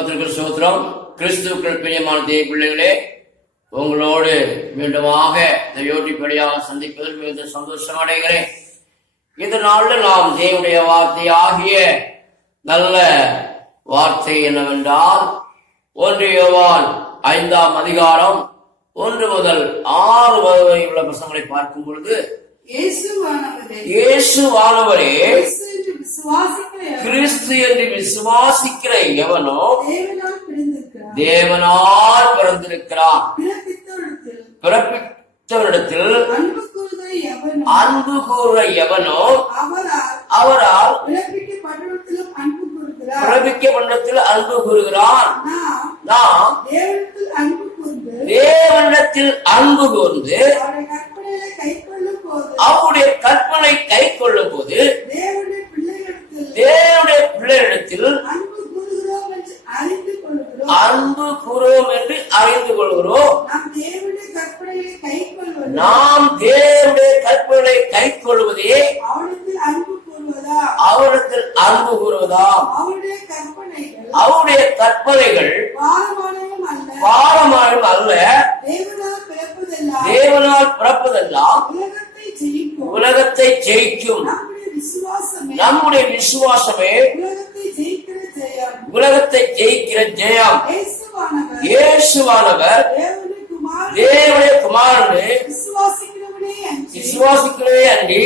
கர்த்தருக்கு ஸ்தோத்திரம். கிறிஸ்துவுக்குள் பிரியமான தேவ பிள்ளைகளே, உங்களோடு மீண்டுமாக இந்த யூடியூப் சந்திப்பதில் மிகுந்த சந்தோஷம் அடைகிறேன். இந்த நாளில் நாம் தேவனுடைய வார்த்தை ஆகிய நல்ல வார்த்தை என்னவென்றால் 1 யோவான் 5ஆம் அதிகாரம் 1 முதல் 6 வரை உள்ள வசனங்களை பார்க்கும் பொழுது, இயேசுவானவரே கிறிஸ்து என்று விசுவாசிக்கிற எவனோ தேவனால் பிறந்திருக்கிறான். பிறப்பித்தவரிடத்தில் அன்பு கூற எவனோ அவரால் பிறப்பிக்கப்பட்டதில் அன்பு கூறுகிறான். நாம் தேவனிடத்தில் அன்பு கூர்ந்து அவருடைய கற்பனை கை கொள்ளும் போது தேவனுடைய பிள்ளைகளிடத்தில் அன்பு கூறுவோம் என்று அறிந்து கொள்கிறோம். நாம் தேவனுடைய கற்பனை கை கொள்வதே அவரிடத்தில் அன்பு கூறுவதாம். அவருடைய கற்பனைகள் பாரமாயும் அல்ல, தேவனால் பிறப்பதெல்லாம் உலகத்தை ஜெயிக்கும். நம்முடைய விசுவாசமே உலகத்தை ஜெயிக்கிற ஜெயம். இயேசுவானவர் தேவனுடைய குமாரனே விசுவாசிக்கிறவே அன்றி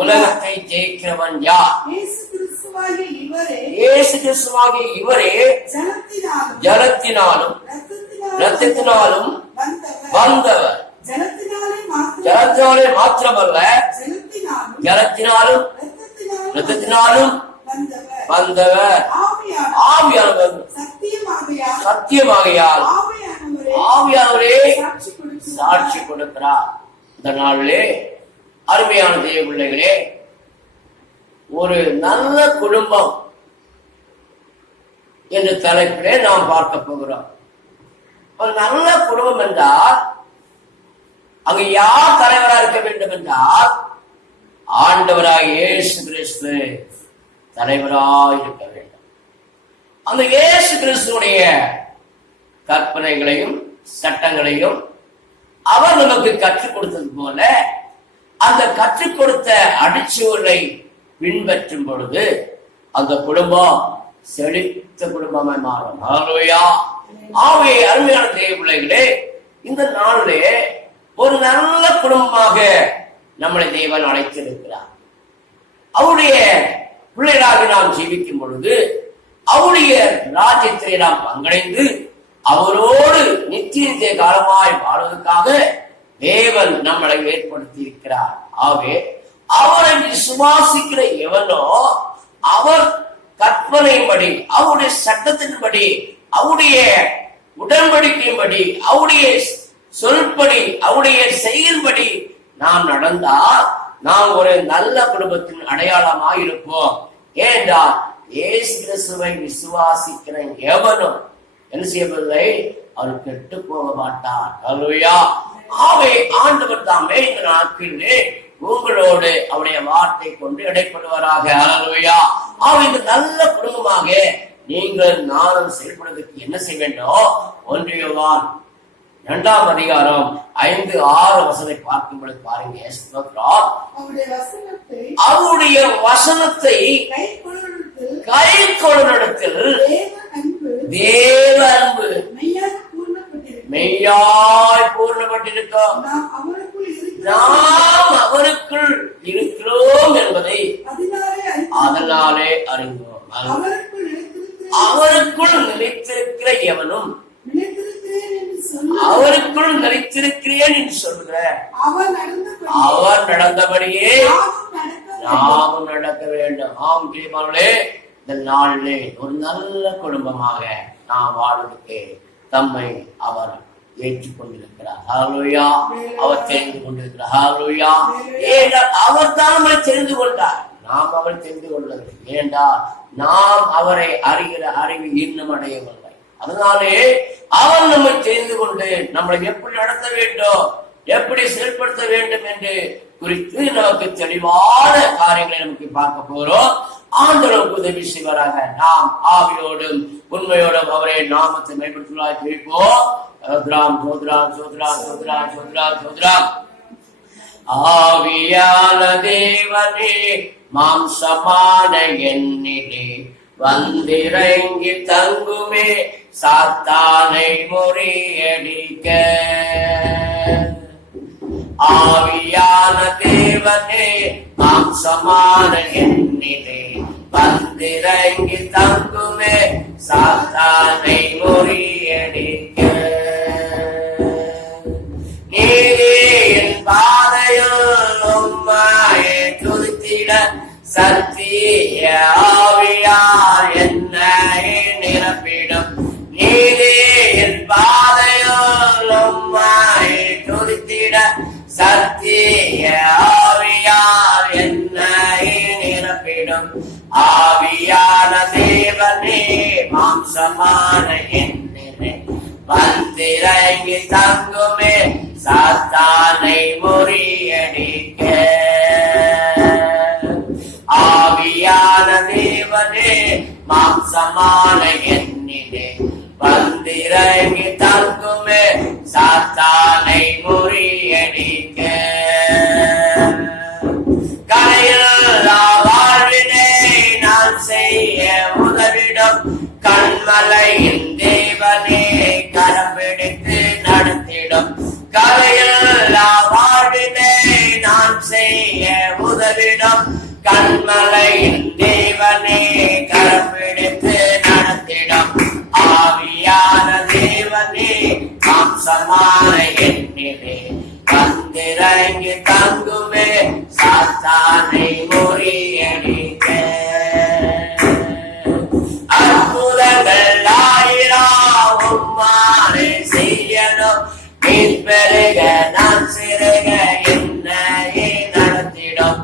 உலகத்தை ஜெயிக்கிறவன் யார்? இயேசு கிறிஸ்துவாகிய இவரே ஜலத்தினாலும் இரத்தத்தினாலும் வந்தவர். ஜலத்தினாலே மாத்திரமல்ல, ஜலத்தினாலும் இரத்தத்தினாலும் வந்தவர். ஆவியானவர் சத்தியமாகையால் ஆவியானவரே சாட்சி கொடுக்கிறார். இந்த நாளிலே அருமையான தேவ பிள்ளைகளே, ஒரு நல்ல குடும்பம் என்ற தலைப்பிலே நாம் பார்க்க போகிறோம். ஒரு நல்ல குடும்பம் என்றால் அங்கு யார் தலைவராக இருக்க வேண்டும் என்றால் ஆண்டவராக இயேசு கிறிஸ்து தலைவராக இருக்க வேண்டும். அந்த இயேசு கிறிஸ்துடைய கற்பனைகளையும் சட்டங்களையும் அவர் நமக்கு கற்றுக் கொடுத்தது போல அந்த கற்றுக் கொடுத்த அடிச்சுவரை பின்பற்றும் பொழுது அந்த குடும்பம் செழித்த குடும்பமாய் மாறும். ஆகவே அருமையான தேவ பிள்ளைகளே, இந்த நாளிலே ஒரு நல்ல குடும்பமாக நம்மளை தேவன் அழைத்திருக்கிறார். அவருடைய பிள்ளைகளாக நாம் ஜீவிக்கும் பொழுது அவருடைய ராஜ்யத்திலே நாம் பங்கடைந்து அவரோடு நித்திய காலமாய் வாழ்வதற்காக தேவன் நம்மளை ஏற்படுத்தி இருக்கிறார். ஆகவே அவரை விசுவாசிக்கிற எவனோ அவர் கற்பனையின்படி, அவருடைய சட்டத்தின்படி, அவருடைய உடன்படிக்கையின்படி, அவருடைய சொல்படி, அவருடைய செயல்படி நாம் நடந்தால் நாம் ஒரு நல்ல குடும்பத்தின் அடையாளமாக இருப்போம். ஏனென்றால் இயேசு கிறிஸ்துவை விசுவாசிக்கிற எவனும் என்ன செய்யவில்லை, அவர் கெட்டு போக மாட்டார். அல்லேலூயா. ஆகவே ஆண்டவர் தாமே இந்த நாட்களிலே உங்களோடு அவருடைய வார்த்தை கொண்டு இடைப்படுவாராக. அல்லேலூயா. ஆகவே இந்த நல்ல குடும்பமாக நீங்கள் நானும் செயல்படுவதற்கு என்ன செய்ய வேண்டும்? 1 யோவான் 2ஆம் அதிகாரம் 5-6 வசனத்தை பார்க்கும் பொழுது பாருங்க, அவருடைய வசனத்தை கை கொள்ளுமிடத்தில் தேவ அன்பு மெய்யாய் பூர்ணப்பட்டிருக்கோம். நாம் அவருக்குள் இருக்கிறோம் என்பதை அதனாலே அறிந்தோம். அவருக்குள் நிலைத்திருக்கிற எவனும் அவருக்குள் நிலைத்திருக்கிறேன் என்று சொல்கிற அவர் நடந்தபடியே நாமும் நடக்க வேண்டும். ஆம் பிரியமானவர்களே, இந்த நாளிலே ஒரு நல்ல குடும்பமாக நாம் வாழ்வதற்கு தம்மை அவர் ஏற்றுக்கொண்டிருக்கிறார். ஹல்லேலூயா. அவர் தெரிந்து கொண்டிருக்கிறார். ஹல்லேலூயா. ஏனென்றால் அவர் தான் நம்மை தெரிந்து கொண்டார், நாம் அவரை தெரிந்து கொள்ளவில்லை. ஏனென்றால் நாம் அவரை அறிகிற அறிவு இன்னும் அடையவில்லை. அதனாலே அவர் நம்மை தெரிந்து கொண்டு நம்மளை எப்படி நடத்த வேண்டும், எப்படி செயல்படுத்த வேண்டும் என்று குறித்து நமக்கு தெளிவான காரியங்களை நமக்கு பார்க்க போறோம். ஆண்டவருக்கு உதவி செய்வாராக. நாம் ஆவியோடும் உண்மையோடும் அவரே நாமத்தை மேம்படுத்துவதாக கேட்போம். சோத்ராம் சோத்ராம் சோத்ராம் சோத்ராம் சோத்ராம் சோத்ராம். ஆவியான தேவனே மாம்சமான என்னிலே வந்திறங்கி தங்குமே சாத்தானை முறியடிக்க. ஆவியான தேவனே மாம்சமான என்னிலே வந்திறங்கி தங்குமே சாத்தானை முறியடிக்க. நீரின் பாதையில் உம்மையை துதித்திட சத்திய ஆவியார் என்னை நிரப்பிடும். நீரின் பாதையில் உம்மையை துதித்திட சத்திய ஆவியார் என்னை நிரப்பிடும். ஆவியான தேவனே மாம்சமான என்னிலே வந்திறங்கி தங்குமே சாத்தானை முறியடிக்க. ஆவியான தேவனே மாம்சமான என்னிலே வந்திறங்கி தங்குமே சாத்தானை முறியடிக்க. கரையில்லா வாழ்வினை நான் செய்ய உதவிடும் கண்மலையின் தேவனே கரம் பிடித்து நடத்திடும். கரையில்லா வாழ்வினை நான் செய்ய உதவிடும் கண்மலையின் தேவனே கரம் பிடித்து நடத்திடும். ஆவியான தேவனே மாம்சமான என்னிலே வந்திறங்கி தங்குமே சாத்தானை முறியடிக்க. அற்புதங்கள் ஆயிரம் உம்மாலே செய்யணும். நீர் பெருக நான் சிறுக என்னையே நடத்திடும்.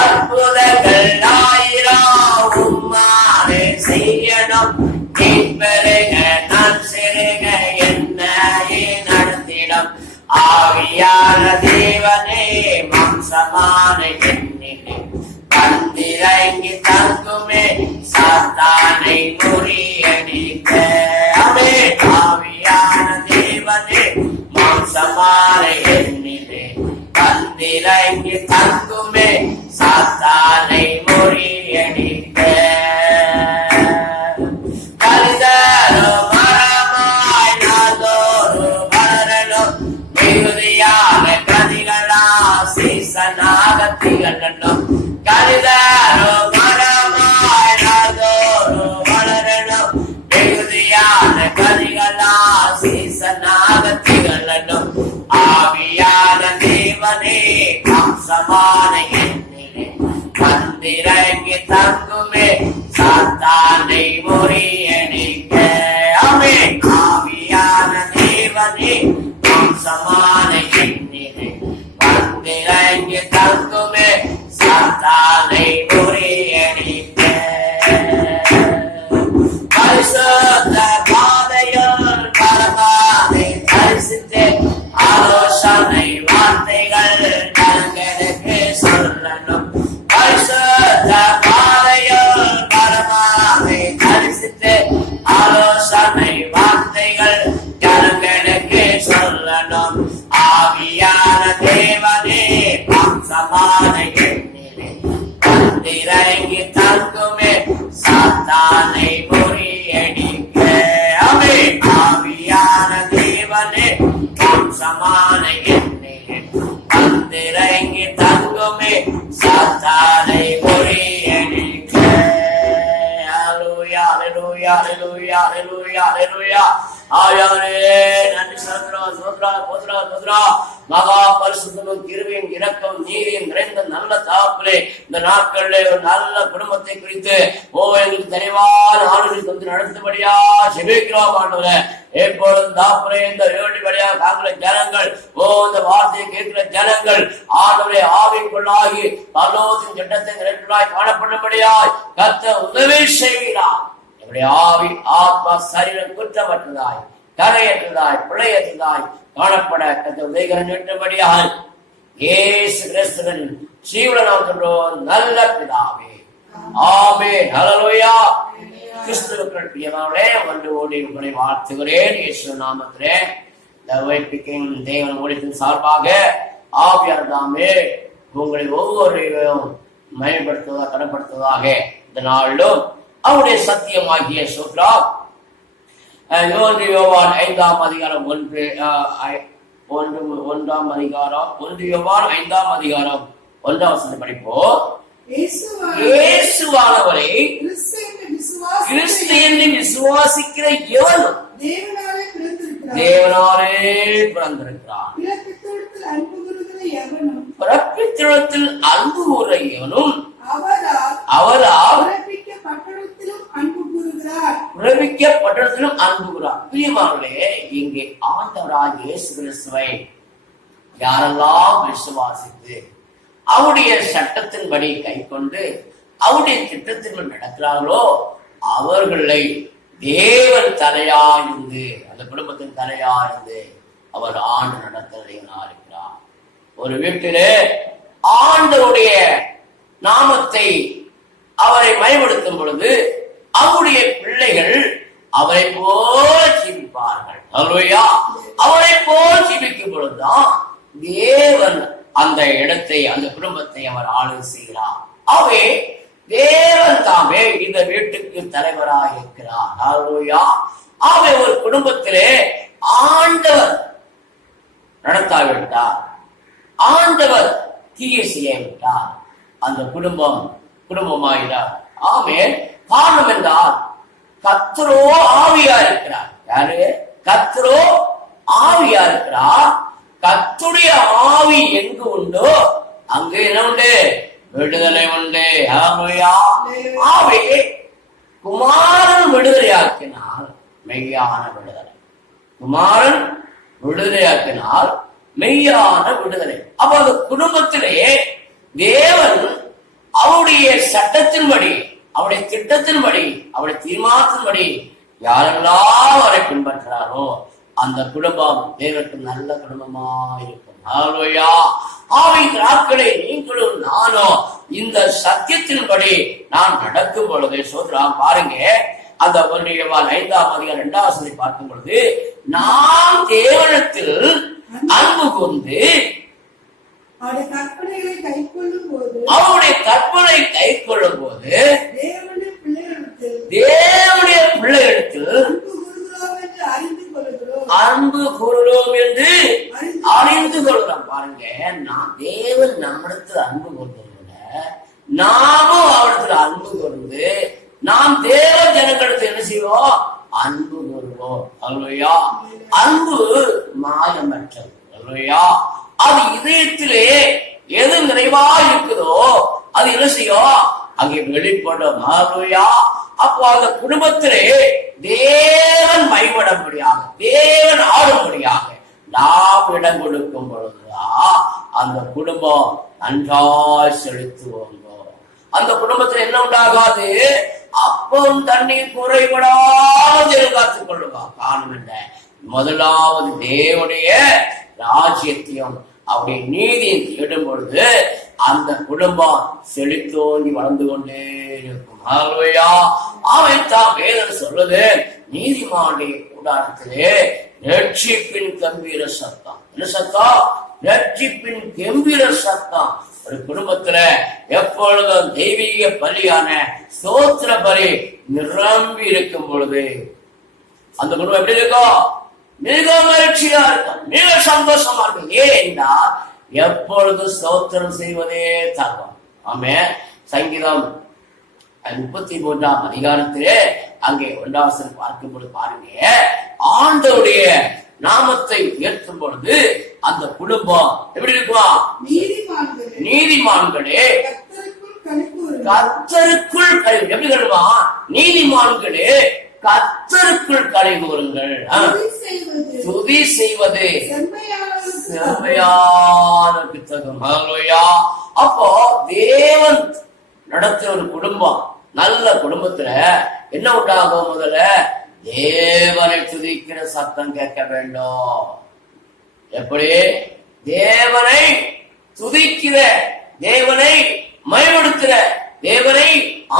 அற்புதங்கள் ஆயிரம் உம்மாலே செய்யணும். நீர் பெருக நான் சிறுக என்னையே நடத்திடும். ஆவியான தேவனே மாம்சமான என்னிலே வந்திறங்கி தங்குமே சாத்தானை முறியடிக்க. ஆவியான தேவனே மாம்சமான என்னிலே வந்திறங்கி தங்குமே சாத்தானை முறியடிக்க. கரிதரு மரமாய் நாள்தோறு வளரணும். மிகுதியான கதிகளா சீசனாக திகழணும். கரிதரு மரமாய் நாள்தோறு வளரணும். மிகுதியான கதிகளா சீசனாக திகழணும். ஆவியான தேவனே மாம்சமான என்னிலே வந்திறங்கி தங்குமே சாத்தானை முறியடிக்க. ஆவியான தேவனே மாம்சமான என்னிலே வந்திறங்கி தங்குமே சாத்தானை முறியடிக்க. பரிசுத்த பாதையில் பரமானை தரிசித்து ஆலோசனை வார்த்தைகள் கண்களுக்கு சொல்லணும். பரிசுத்த பாதையில் பரமானை தரிசித்து ஆலோசனை வார்த்தைகள் கண்களுக்கு சொல்லணும். ஆவியான தேவனே மாம்சமான என்னிலே வந்திறங்கி தங்குமே சாத்தானை முறியடிக்க. ஆவியான தேவனே மாம்சமான என்னிலே வந்திறங்கி தங்குமே சாத்தானை முறியடிக்க. ஹல்லேலூயா ஹல்லேலூயா ஹல்லேலூயா ஹல்லேலூயா ஹல்லேலூயா. ஆயாரே நன்றி சோத்ரா சோத்ரா சோத்ரா சோத்ரா. மகா பரிசுத்தமும் கிருபையும் இரக்கம் நீதியும் நிறைந்த நல்ல தகப்பனே, இந்த நாட்களிலே ஒரு நல்ல குடும்பத்தை குறித்து எங்களுக்கு தெளிவான ஆளுநரை தந்து நடத்தும்படியா செபிக்கிறோம் ஆண்டவரே. எப்பொழுது தாப்பனே இந்த வேண்டிபடியா காக்கிற ஜனங்கள் இந்த வார்த்தையை கேட்கிற ஜனங்கள் ஆண்டவரே ஆவிக்குள்ளாகி பரலோகத்தின் சட்டத்தை நிறைவேறாய் காணப்படும்படியாய் கர்த்தர் உதவி செய்கிறார். நம்முடைய ஆவி ஆத்மா சரீரம் குற்றமற்றதாய் கரையற்றதாய் பிழையற்றதாய் காணப்பட கர்த்தர் உதவிகரம் வேண்டும்படியாக இயேசு கிறிஸ்துவின் ஜீவன நாம் சொல்றோம் நல்ல பிதாவே. ஆமென். ஹல்லேலூயா. கிறிஸ்துவுக்குள் பிரியமானவர்களே, ஒன்று ஓடி உங்களை வாழ்த்துகிறேன் இயேசு நாமத்திலே. தேவன் ஊழியத்தின் சார்பாக ஆவியார் தாமே உங்களை ஒவ்வொருவரையும் மயப்படுத்துவதாக கடன்படுத்துவதாக இந்த நாளிலும் அவருடைய சத்தியமாகிய சொல்றார். 1 யோவான் 5ஆம் அதிகாரம் 1 யோவான் 5ஆம் அதிகாரம் 1ஆம் வசனத்தை படிப்போம். இயேசுவானவரை கிறிஸ்து என்று விசுவாசிக்கிற எவனும் தேவனாலே பிறந்திருக்கிறான். பிறப்பித்திடத்தில் அன்பு கூற எவனும் அவரால் பிறப்பிக்கப்பட்டதிலும் அன்பு கூறார். பிரியமானவர்களே, இங்கே ஆண்டவராகிய இயேசு கிறிஸ்துவை யாரெல்லாம் விசுவாசித்து அவருடைய சட்டத்தின்படி கை கொண்டு அவருடைய திட்டத்தின்படி நடக்கிறார்களோ அவர்களை தேவன் தலையாயிருந்து, அந்த குடும்பத்தின் தலையாயிருந்து அவர் ஆண்டு நடத்துகிறார் இருக்கிறார். ஒரு வீட்டிலே ஆண்டவருடைய நாமத்தை அவரை மயப்படுத்தும் பொழுது அவருடைய பிள்ளைகள் அவரை போல் ஜீவிப்பார்கள். அல்லேலூயா. அவரை போல் ஜீவிக்கும் பொழுதுதான் தேவன் அந்த இடத்தை, அந்த குடும்பத்தை அவர் ஆளுகை செய்கிறார். அவே தேவன் தாமே இந்த வீட்டுக்கு தலைவராக இருக்கிறார். அல்லேலூயா. அவை ஒரு குடும்பத்திலே ஆண்டவர் நடத்தாவிட்டார், ஆண்டவர் தீய செய்யவிட்டார், அந்த குடும்பமாகிறார். ஆமென். காரணம் என்றால் கர்த்தரோ ஆவியா இருக்கிறார். யாரு? கர்த்தரோ ஆவியா இருக்கிறார். கர்த்தருடைய ஆவி எங்கு உண்டோ அங்கு என்ன உண்டு? விடுதலை உண்டு. ஆவி குமாரன் விடுதலையாக்கினால் மெய்யான விடுதலை. குமாரன் விடுதலையாக்கினால் மெய்யான விடுதலை. அப்ப அந்த குடும்பத்திலே தேவன் அவருடைய சட்டத்தின்படி, அவருடைய திட்டத்தின்படி, அவருடைய தீர்மானத்தின்படி யாரெல்லாம் அவரை பின்பற்றாரோ அந்த குடும்பம் தேவனுக்கு நல்ல குடும்பமா இருக்கும். ஹல்லேலூயா. ஆவியின் நாட்களே நீங்களும் நானும் இந்த சத்தியத்தின்படி நான் நடக்கும் பொழுது சோதரம் பாருங்க, அந்த 1 யோவான் 5ஆம் அதிகாரம் 2ஆம் வசனத்தை பார்க்கும் பொழுது நாம் தேவனிடத்தில் அன்பு கூர்ந்து அவருடைய கற்பனை கை கொள்ளும் போது தேவனுடைய பிள்ளைகளிடத்தில் அன்பு கூறுகிறோம் என்று அறிந்து கொள்கிறோம். பாருங்க, நான் தேவன் நம்மிடத்தில் அன்பு கூர்ந்தத நாமும் அவரிடத்தில் அன்பு கூர்ந்து நாம் தேவ ஜனங்களிடத்தில் என்ன செய்வோம்? அன்பு கூறுவோம். அல்லேலூயா. அன்பு மாயமற்றது. அல்லேலூயா. அது இதயத்திலே எது நிறைவா இருக்குதோ அது என்ன செய்யும்? அங்கே வெளிப்படும். அல்லேலூயா. அப்போ அந்த குடும்பத்திலே தேவன் மைபடும்படியாக, தேவன் ஆளும்படியாக நாம் இடம் கொடுக்கும் பொழுதுதான் அந்த குடும்பம் நன்றாய் செலுத்துவோம். அந்த குடும்பத்தில் என்ன உண்டாகாது? அப்பம் தண்ணீர் குறைபடாமல் காத்துக் கொள்ளுவார். காரணம் என்ன? முதலாவது தேவனுடைய ராஜ்யத்தையும் அவருடைய நீதியை தேடும் பொழுது அந்த குடும்பம் செழித்தோங்கி வளர்ந்து கொண்டே இருக்கும். ஹல்லேலூயா. அவைத்தான் வேதம் சொல்லுது, நீதிமானுடைய கூடாரத்திலே ரட்சிப்பின் கம்பீர சத்தம். என்ன சத்தம்? ரட்சிப்பின் கம்பீர சத்தம். ஒரு குடும்பத்துல எப்பொழுதும் தெய்வீக பலியான ஸ்தோத்திர பலி நிரம்பி இருக்கும் பொழுது அந்த குடும்பம் எப்படி இருக்கும்? மிக மகிழ்ச்சியா இருக்கும், மிக சந்தோஷமா இருக்கும். ஏன்னா எப்பொழுது ஸ்தோத்திரம் செய்வதே தகம். ஆமே. சங்கீதம் 33ஆம் அதிகாரத்திலே அங்கே 1ஆம் வசனம் பார்க்கும் பொழுது பாருங்க, ஆண்டவருடைய நாமத்தை உயர்த்தும் பொழுது அந்த குடும்பம் எப்படி இருக்கும்? நீதிமான்களே கர்த்தருக்குள் கழி. எப்படி கழுவா? நீதிமான்களே கர்த்தருக்குள் கழி கூறுங்கள். துதி செய்வது செம்மையான புத்தகம். ஹல்லேலூயா. அப்போ தேவன் நடத்துற ஒரு குடும்பம், நல்ல குடும்பத்துல என்ன உண்டாகும்? முதல்ல தேவனை துதிக்கிற சத்தம் கேட்க வேண்டும். எப்படி? தேவனை துதிக்கிற, தேவனை மயப்படுத்துற, தேவனை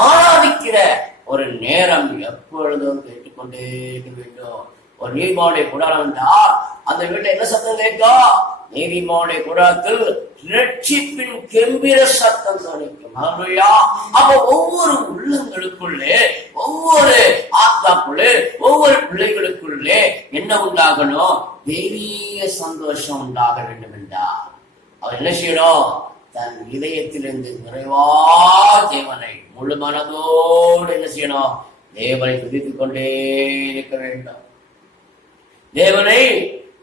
ஆராதிக்கிற ஒரு நேரம் எப்பொழுதும் கேட்டுக்கொண்டே இருக்க வேண்டும். ஒரு நீதிமானுடைய கூடாரம் என்றால் அந்த வீட்டுல என்ன சத்தம் கேட்கும்? நீதிமானுடைய கூடாரத்தில் ரட்சிப்பின் கெம்பீர சத்தம் கிடைக்கும். அப்ப ஒவ்வொரு உள்ளங்களுக்குள்ளே, ஒவ்வொரு ஆத்மாக்குள்ளே, ஒவ்வொரு பிள்ளைகளுக்குள்ளே என்ன உண்டாகணும்? தெய்வீக சந்தோஷம் உண்டாக வேண்டும் என்றார் அவர் என்ன செய்யணும்? தன் இதயத்திலிருந்து நிறைவா தேவனை முழு மனதோடு என்ன செய்யணும்? தேவனை துதித்துக் கொண்டே இருக்க வேண்டும். தேவனை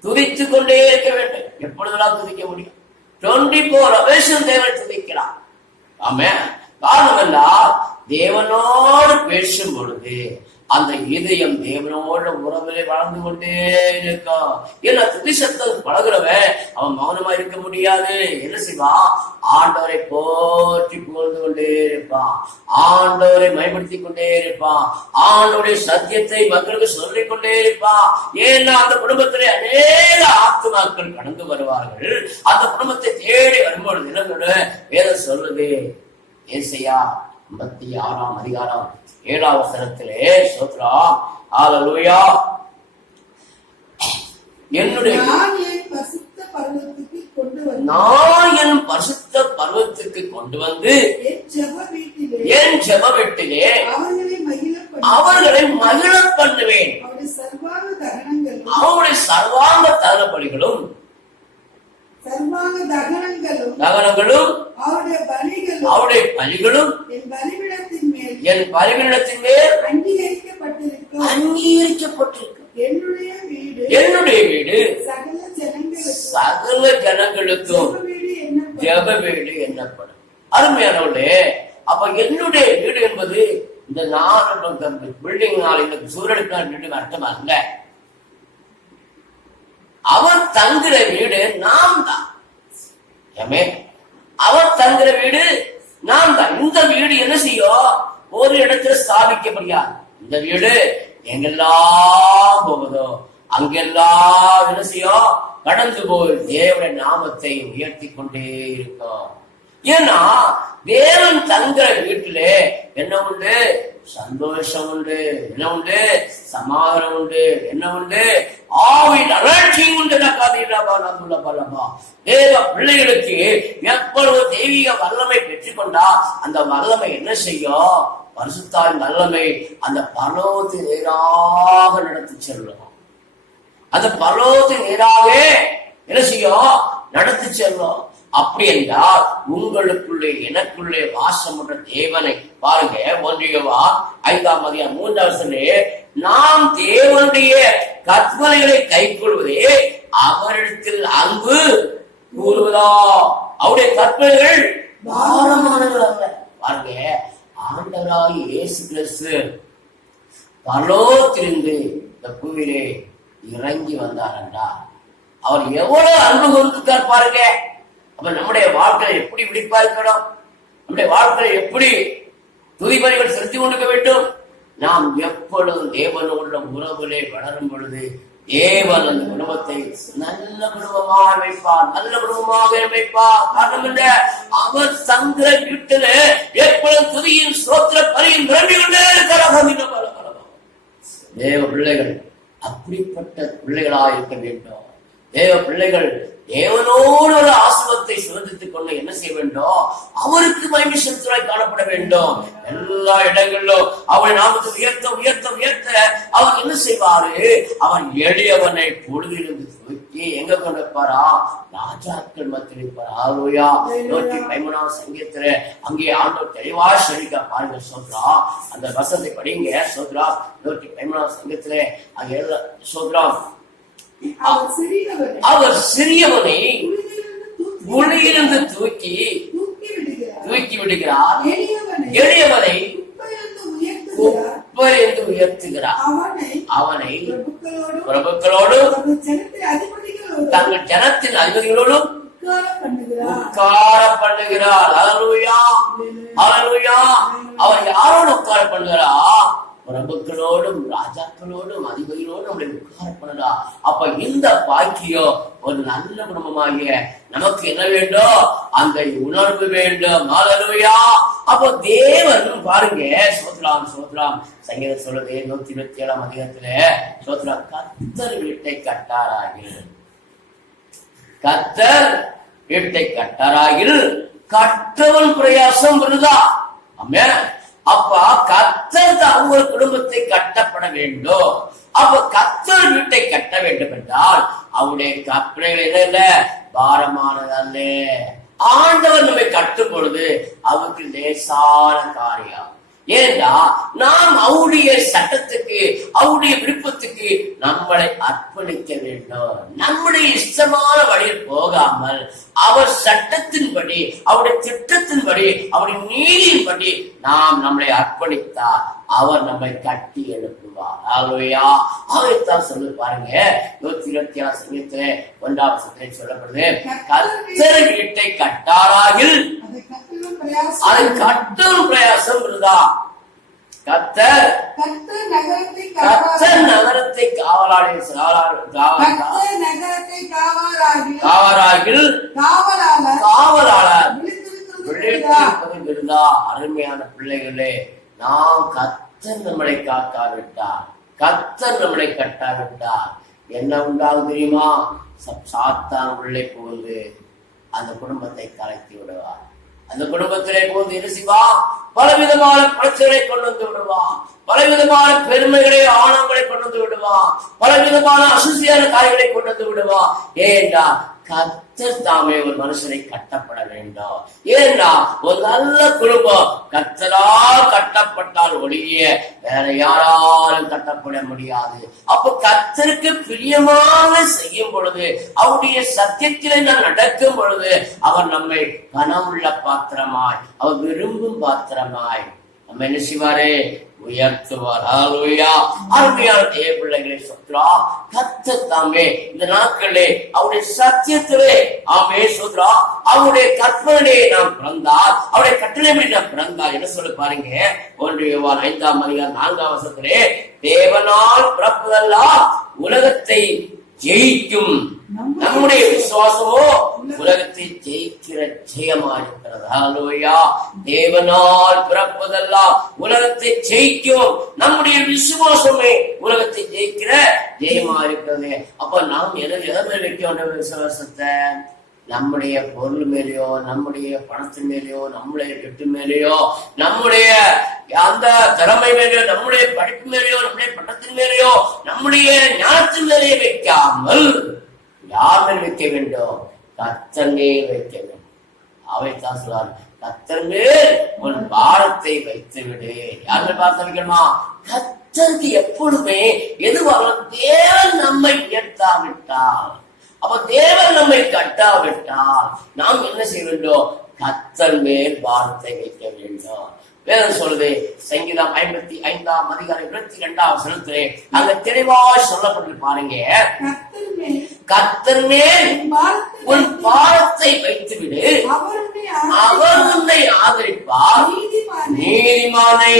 துதித்துக் கொண்டே இருக்க வேண்டும். எப்பொழுதெல்லாம் துதிக்க முடியும்? 24 hours தேவனை துதிக்கிறார். ஆமே. காரணம் எல்லாம் தேவனோடு பேசும் பொழுது அந்த இதயம் தேவனோட உறவிலே வளர்ந்து கொண்டே இருக்கும். ஏன்னா துதி சத்தம் பழகுறவன் அவன் மௌனமா இருக்க முடியாது. என்ன செய்வான்? ஆண்டவரை போற்றி புகழ்ந்து கொண்டே இருப்பான், ஆண்டவரை பயன்படுத்தி கொண்டே இருப்பான், ஆண்டவருடைய சத்தியத்தை மக்களுக்கு சொல்லிக் கொண்டே இருப்பான். ஏன்னா அந்த குடும்பத்திலே அநேக ஆத்துமாக்கள் கடந்து வருவார்கள். அந்த குடும்பத்தை தேடி வரும்பொழுது என்ன வேதம் சொல்லுது? ஏசாயா 56ஆம் அதிகாரம் 7ஆம் வசனத்திலே ஸ்தோத்திரம், ஹல்லேலூயா. என்னுடைய நான் என் பரிசுத்த பர்வதத்துக்கு கொண்டு வந்து என் ஜெப வீட்டிலே அவர்களை மகிழ பண்ணுவேன். அவருடைய சர்வாங்க தகன பலிகளும் தகனங்களும் அவருடைய பலிகளும் என் பலிபீடத்தின் மேல் அங்கீகரிக்கப்பட்டிருக்கும். என்னுடைய வீடு சகல ஜனங்களுக்கும் ஜெப வீடு என்னப்படும். அருமையானவர்களே, அப்ப என்னுடைய வீடு என்பது இந்த 4 பில்டிங் சூழலுக்கு வீடு அர்த்தம் அல்ல. அவர் தங்குற வீடு நாம் தான். அவர் தங்குற வீடு நாம் தான். இந்த வீடு என்ன செய்யும்? ஒரு இடத்துல ஸ்தாபிக்கப்படியாது. இந்த வீடு எங்கெல்லாம் போகுதோ அங்கெல்லாம் என்ன செய்யும்? கடந்து போய் தேவனுடைய நாமத்தை உயர்த்தி கொண்டே இருக்கும். ஏன்னா தேவன் தங்குற வீட்டிலே என்ன உண்டு? சந்தோஷம் உண்டு. என்ன உண்டு? சமாதானம் உண்டு. என்ன உண்டு? ஆவின் அலட்சி உண்டு. தேவ பிள்ளைகளுக்கு எப்பொழுது தெய்வீக வல்லமை பெற்றுக்கொண்டா அந்த வல்லமை என்ன செய்யும்? பரிசுத்தாவின் வல்லமை அந்த பரலோகத்தின் நேராக நடத்தி செல்லும். அந்த பரலோகத்தின் நேராக என்ன செய்யும்? நடத்தி செல்லும். அப்படி என்றால் உங்களுக்குள்ளே எனக்குள்ளே வாசம் என்ற தேவனை பாருங்க. 1 யோவான் 5ஆம் அதிகாரம் 3ஆம் வசனத்திலே நாம் தேவனுடைய கற்பனைகளை கைக்கொள்வதே அவரிடத்தில் அன்பு கூறுவதா. அவருடைய கற்பனைகள் பாரமானவர்கள் அல்ல. பாருங்க, ஆண்டவராகிய இயேசு கிறிஸ்து பரலோகத்திலிருந்து இந்த பூமியிலே இறங்கி வந்தார் என்றால் அவர் எவ்வளவு அன்பு கொடுத்துட்டார் பாருங்க. அப்ப நம்முடைய வாழ்க்கையை எப்படி விழிப்பா இருக்கணும்? நம்முடைய வாழ்க்கையை எப்படி துதிபலிகள் செலுத்தி கொண்டிருக்க வேண்டும்? நாம் எப்பொழுதும் தேவனோட உறவிலே வளரும் பொழுது தேவன் அந்த குடும்பத்தை நல்ல குடும்பமாக வைப்பார், நல்ல குடும்பமாக வைப்பார். காரணம் என்ன? அவர் தங்குற வீட்டில எப்பொழுதும் துதியின் ஸ்தோத்திர பலியும் நிரம்பி கொண்டே இருக்கிறார். தேவ பிள்ளைகள் அப்படிப்பட்ட பிள்ளைகளாக இருக்க வேண்டும். தேவ பிள்ளைகள் தேவனோடு ஒரு ஆசீர்வாதத்தை சுதந்தித்துக் கொண்டு என்ன செய்ய வேண்டும்? அவருக்கு மகிமை செலுத்துவதாய் காணப்பட வேண்டும். எல்லா இடங்களிலும் அவரை நாமத்தை உயர்த்த உயர்த்த உயர்த்த அவர் என்ன செய்வாரு? அவர் எளியவனை பொழுதிலிருந்து தூக்கி எங்க கொண்டு வைப்பாரா? ராஜாக்கள் மத்தியில் இருப்பார். ஹல்லேலூயா. 113ஆம் சங்கீதத்துல அங்கே ஆண்டவர் தெளிவா சொல்லிக்க பாருங்க. சோத்ரா அந்த வசனத்தை படிங்க. சோத்ரா 113ஆம் சங்கீதத்துல அங்கே சோத்ரா அவர் சிறியவனை உலகிலிருந்து தூக்கி விடுகிறார், எளியவனை குப்பையிலிருந்து உயர்த்துகிறார். அவனை பிரபுக்களோடு தங்கள் ஜனத்தின் அதிபதிகளோடும் உட்கார பண்ணுகிறார். ஹல்லேலூயா, ஹல்லேலூயா. அவர் யாரோடு உட்கார பண்ணுகிறார்? பிரபுக்களோடும் ராஜாக்களோடும் அதிபதிகளோடும் உட்கார பண்ணா. அப்ப இந்த பாக்கியம் ஒரு நல்ல குடும்பமாகிய நமக்கு என்ன வேண்டும்? அந்த உணர்வு வேண்டும். ஹல்லேலூயா. அப்போ தேவன் பாருங்க. சோத்ராம் சோத்ராம் சங்கீதம் சொல்லுது 127 அதிகாரத்துல சோத்ராம், கர்த்தர் வீட்டை கட்டாராகில், கர்த்தர் வீட்டை கட்டாராகில் கற்றவன் பிரயாசம் விருதா. ஆமென். அப்ப கர்த்தர் தான் அவங்க குடும்பத்தை கட்டப்பட வேண்டும். அப்ப கர்த்தர் வீட்டை கட்ட வேண்டும் என்றால் அவருடைய கற்பனைகள் என்ன பாரமானது அல்ல. ஆண்டவர் நம்மை கட்டும் பொழுது அவருக்கு லேசான காரியம். ஏன்னா நாம் அவருடைய சட்டத்துக்கு அவருடைய விருப்பத்துக்கு நம்மளை அர்ப்பணிக்க வேண்டும். நம்முடைய இஷ்டமான வழியில் போகாமல் அவர் சட்டத்தின்படி அவருடைய திட்டத்தின்படி அவருடைய நீதியின்படி நாம் நம்மளை அர்ப்பணித்தார் அவர் நம்மை கட்டி எழுப்புவார். ஆகவேயா அதைத்தான் சொல்லி பாருங்க. 126 சங்கீதத்திலே 1ஆம் வசனத்திலே சொல்லப்படுது, கர்த்தர் வீட்டை கட்டாராகில் அதை கட்டும் பிரயாசம் இருந்தா. கர்த்தர் நகரத்தை காவலாகில் காவலாளர் விழித்திருப்பது. அருமையான பிள்ளைகளே, நாம் கர்த்தர் நம்மளை காக்காவிட்டார், கர்த்தர் நம்மளை கட்டாவிட்டார் என்ன உண்டாகும் தெரியுமா? சாத்தான் உள்ளே புகுந்து அந்த குடும்பத்தை கலைத்து விடுவார். அந்த குடும்பத்திலே போது இருசிவா பலவிதமான பிரச்சனை கொண்டு வந்து விடுவான், பலவிதமான பெருமைகளை ஆணவங்களை கொண்டு வந்து விடுவான், பலவிதமான அசுசியான காரியங்களை கொண்டு வந்து விடுவான். ஏன்னா கர்த்தர் தாமே ஒரு மனுஷனை கட்டப்பட வேண்டும். ஏன்னா ஒரு நல்ல குடும்பம் கர்த்தரால் கட்டப்பட்டால் ஒழிய வேற யாராலும் கட்டப்பட முடியாது. அப்ப கர்த்தருக்கு பிரியமாக செய்யும் பொழுது அவருடைய சத்தியத்திலே நாம் நடக்கும் பொழுது அவர் நம்மை கனவுள்ள பாத்திரமாய் அவர் விரும்பும் பாத்திரமாய் நம்ம என்ன செய்வாரே உயர்த்துவார். அருமையான தேவ பிள்ளைகளை சொல்றா கர்த்தர் தாமே இந்த நாட்களே அவருடைய சத்தியத்திலே ஆமே சொல்றா அவருடைய கற்பனையை நாம் பிறந்தார், அவருடைய கட்டளை நாம் பிறந்தார். என்ன சொல்ல பாருங்க, 1 யோவான் 5ஆம் அதிகாரம் 4ஆம் வசனத்திலே தேவனால் பிறப்பதெல்லாம் உலகத்தை ஜெயிக்கும், நம்முடைய விசுவாசமோ உலகத்தை ஜெயிக்கிற ஜெயமா இருக்கிறது. ஹல்லேலூயா. தேவனால் பிறப்பதெல்லாம் உலகத்தை ஜெயிக்கும், நம்முடைய விசுவாசமே உலகத்தை ஜெயிக்கிற ஜெயமா இருக்கிறது. அப்ப நாம் எதை மேல் வைக்க வேண்டிய விசுவாசத்தை? நம்முடைய பொருள் மேலேயோ, நம்முடைய பணத்தின் மேலேயோ, நம்முடைய வீட்டு மேலேயோ, நம்முடைய அந்த திறமை மேலேயோ, நம்முடைய படிப்பு மேலேயோ, நம்முடைய பட்டத்தின் மேலேயோ, நம்முடைய ஞானத்தின் மேலேயே வைக்காமல் யார் மேல் வைக்க வேண்டும்? கர்த்தர் மேல் வைக்க வேண்டும். அவைத்தான் சொல்றார், கர்த்தர் மேல் உன் பாரத்தை வைத்து விடு. யாருமே பார்த்து வைக்கணுமா? கர்த்தருக்கு எப்பொழுதுமே எதுவாக தேவன் நம்மை உயர்த்தாவிட்டால், அப்ப தேவன் நம்மை கட்டாவிட்டால் நாம் என்ன செய்ய வேண்டும்? கர்த்தர் மேல் பாரத்தை வைக்க வேண்டும். வேதம் சொல்லுது, சங்கீதம் 55ஆம் அதிகாரம் 22ஆம் வசனத்திலே அங்க தெளிவாக சொல்லப்பட்டு பாருங்க, கர்த்தர் மேல் உன் பாரத்தை வைத்து விடு, அவர் உன்னை ஆதரிப்பார், நீதிமானை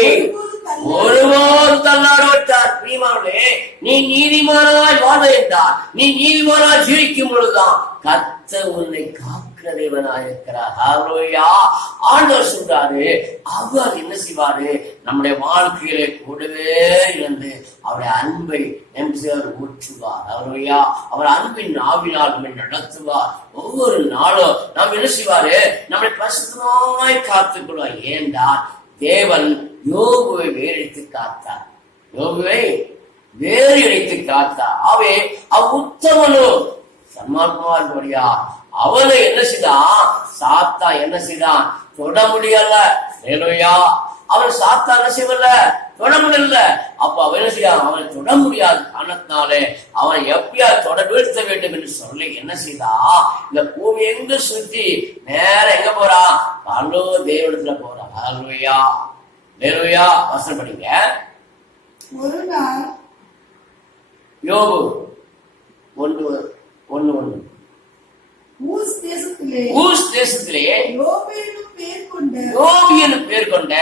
ஒருவர் தள்ளாட விட்டார். பிரியமானவர்களே, நீ நீதிமானாய் வாழ என்றார், நீ நீதிமானாய் ஜீவிக்கும் பொழுதுதான் கர்த்தர் உன்னை காக்கிற தேவனாயிருக்கிறார். ஹல்லேலூயா. ஆண்டவர் சொல்றாரு, அவர் என்ன செய்வாரு? நம்முடைய வாழ்க்கையிலே கூடவே இருந்து அவருடைய அன்பை ஊற்றுவார். ஹல்லேலூயா. அவர் அன்பின் நாவினால் நம்மை நடத்துவார். ஒவ்வொரு நாளும் நாம் என்ன செய்வாரு? நம்மை பரிசுத்தமாய் காத்துக் கொள்வார். ஏன்டால் தேவன் யோபுவை வேறெடுத்து காத்தார், யோபுவை வேறு எடுத்து காத்தார். அவே உத்தமனு சன்மார்க்கமான்படியா அவனை என்ன செய்தான்? சாத்தா என்ன செய்தான்? தொட முடியல. ஹல்லேலூயா. அவன் சாத்தா என்ன செய்யல? தொட முடியல. அப்ப அவன் என்ன செய்ய? அவனை தொட முடியாது காரணத்தினாலே அவன் எப்படியா தொட வீழ்த்த வேண்டும் என்று சொல்லி என்ன செய்தா? இந்த பூமி எங்க சுத்தி நேர எங்க போறான்? பரலோ தேவனிடத்துல போறான். ஹல்லேலூயா. ஹல்லேலூயா. வசனம் படிங்க. ஒரு நாள் யோபு 1:1 ஊஸ் தேசத்திலே யோபு என்னும் பேர் கொண்ட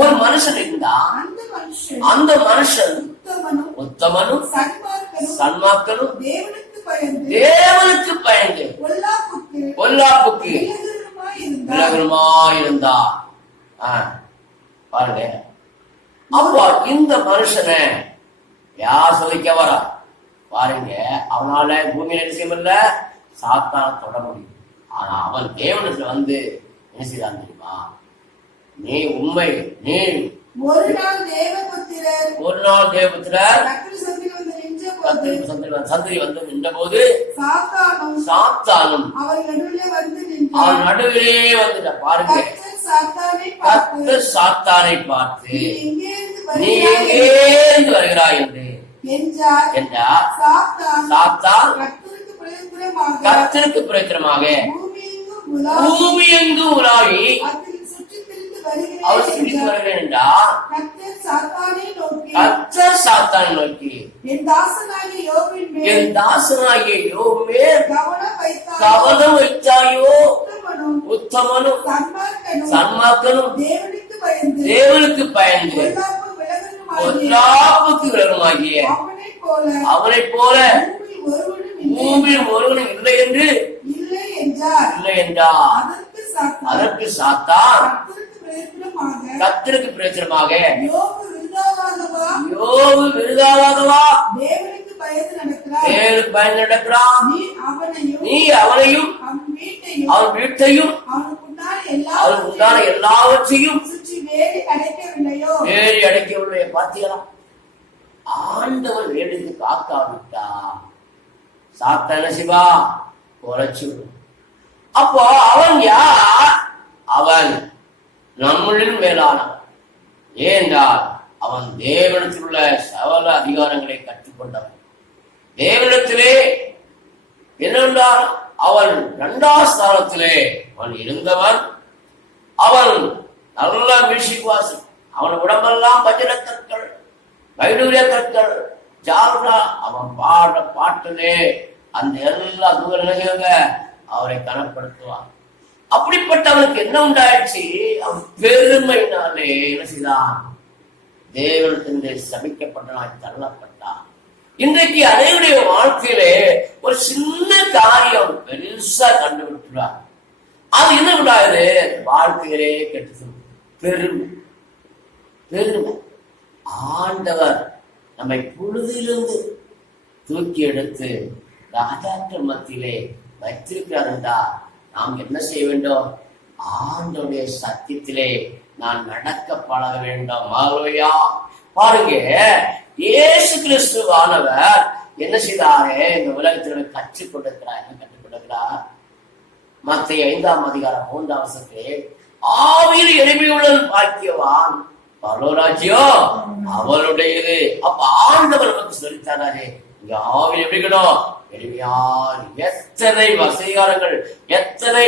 ஒரு மனுஷன் இருந்தான். அந்த மனுஷன் உத்தமனும் சன்மார்க்கனும் தேவனுக்கு பயந்து பொல்லாப்புக்கு விலகுமாயிருந்தான். பாருங்க. அப்போ இந்த மனுஷனை யார் சோதிக்க வரா பாருங்க. அவனால பூமியில என்ன செய்ய முடியல, சாத்தான தொட முடியும். ஆனா அவன் தேவனத்துல வந்து என்ன செய்தான் தெரியுமா, நீ உண்மை நீ ஒரு நாள் தேவபுத்திரர் சந்திரி வந்து நின்ற போது சாத்தானும் சாத்தானும் அவன் நடுவிலே வந்து பாருங்க. கர்த்தர் சாத்தானை பார்த்து நீ எங்கேருந்து வருகிறாய் என்று என்றார். சாத்தான் கர்த்தருக்கு பிரயோஜனமாக பூமி எங்கும் உலாவி அவர் சுற்றித்து வருகிறேன் என்றார். கர்த்தர் சாத்தானை நோக்கி என் தாசனாகிய யோபின் மேல் கவனம் வைத்தாயோ, உத்தமனும் சன்மார்க்கனும் தேவனுக்கு பயந்து பொல்லாப்புக்கு விலகுமாகிய அவனைப் போல பூமியில் ஒருவனும் இல்லை என்று இல்லை என்றார். அதற்கு சாத்தான் கர்த்தருக்கு பிரயோஜனமாக யோபு விருதாவாகவா தேவனுக்கு பயந்து நடக்கிறான். நீ அவனையும் அவன் வீட்டையும் அவனுக்கு உண்டான எல்லாவற்றையும் வேலி அடைக்கவில்லை. பார்த்தீங்களா, ஆண்டவர் வேலைக்கு காக்காவிட்டா சாத்தான சிவா குறைச்சு. அப்போ அவன் யார்? அவன் நம்மளின் மேலானவன். ஏனென்றால் அவன் தேவனிடத்தில் உள்ள சகல அதிகாரங்களை கற்றுக்கொண்டவன். தேவனிடத்திலே என்னென்றால் அவன் 2ஆம் ஸ்தானத்திலே அவன் இருந்தவன். அவன் நல்ல மியூசிக்வாசி. அவன் உடம்பெல்லாம் வஜ்ர கற்கள், வைடூரிய கற்கள், ஜால்ரா. அவன் பாடுற பாட்டிலே அந்த எல்லா தூரங்க அவரை கனப்படுத்துவான். அப்படிப்பட்டவனுக்கு என்ன உண்டாயிடுச்சு? அவன் பெருமையினாலே என்ன செய்தான்? தேவனுக்கு சபிக்கப்பட்டனாய் தள்ளப்பட்டான். இன்றைக்கு அனைவருடைய வாழ்க்கையிலே ஒரு சின்ன காரியம் பெருசா கண்டுபிடிக்கிறார். அது என்ன உண்டாது? வாழ்க்கையிலே கெட்டு பெருமை. பெருமை. ஆண்டவர் நம்மை பொழுதிலிருந்து தூக்கி எடுத்து ராஜாக்கள் மத்தியிலே வைத்திருக்கிறார் என்றால் நாம் என்ன செய்ய வேண்டும்? ஆண்டவருடைய சத்தியத்திலே நான் நடக்க பழக வேண்டும். ஹல்லேலூயா. பாருங்க, இயேசு கிறிஸ்துவானவர் என்ன செய்தாரே இந்த உலகத்தில் கற்றுக் கொடுக்கிறார். என்ன கற்றுக் கொடுக்கிறார்? மத்தேயு 5ஆம் அதிகாரம் 3ஆம் வசனத்திலே ஆவியில் எளிமையுள்ளவன் பாக்கியவான், பரலோகராஜ்யம் அவருடையது. அப்ப ஆண்டவர் நமக்கு சொல்லித்தாரே, இங்க ஆவியில் எப்படி இருக்கணும்? எளிமையால். எத்தனை அதிகாரங்கள், எத்தனை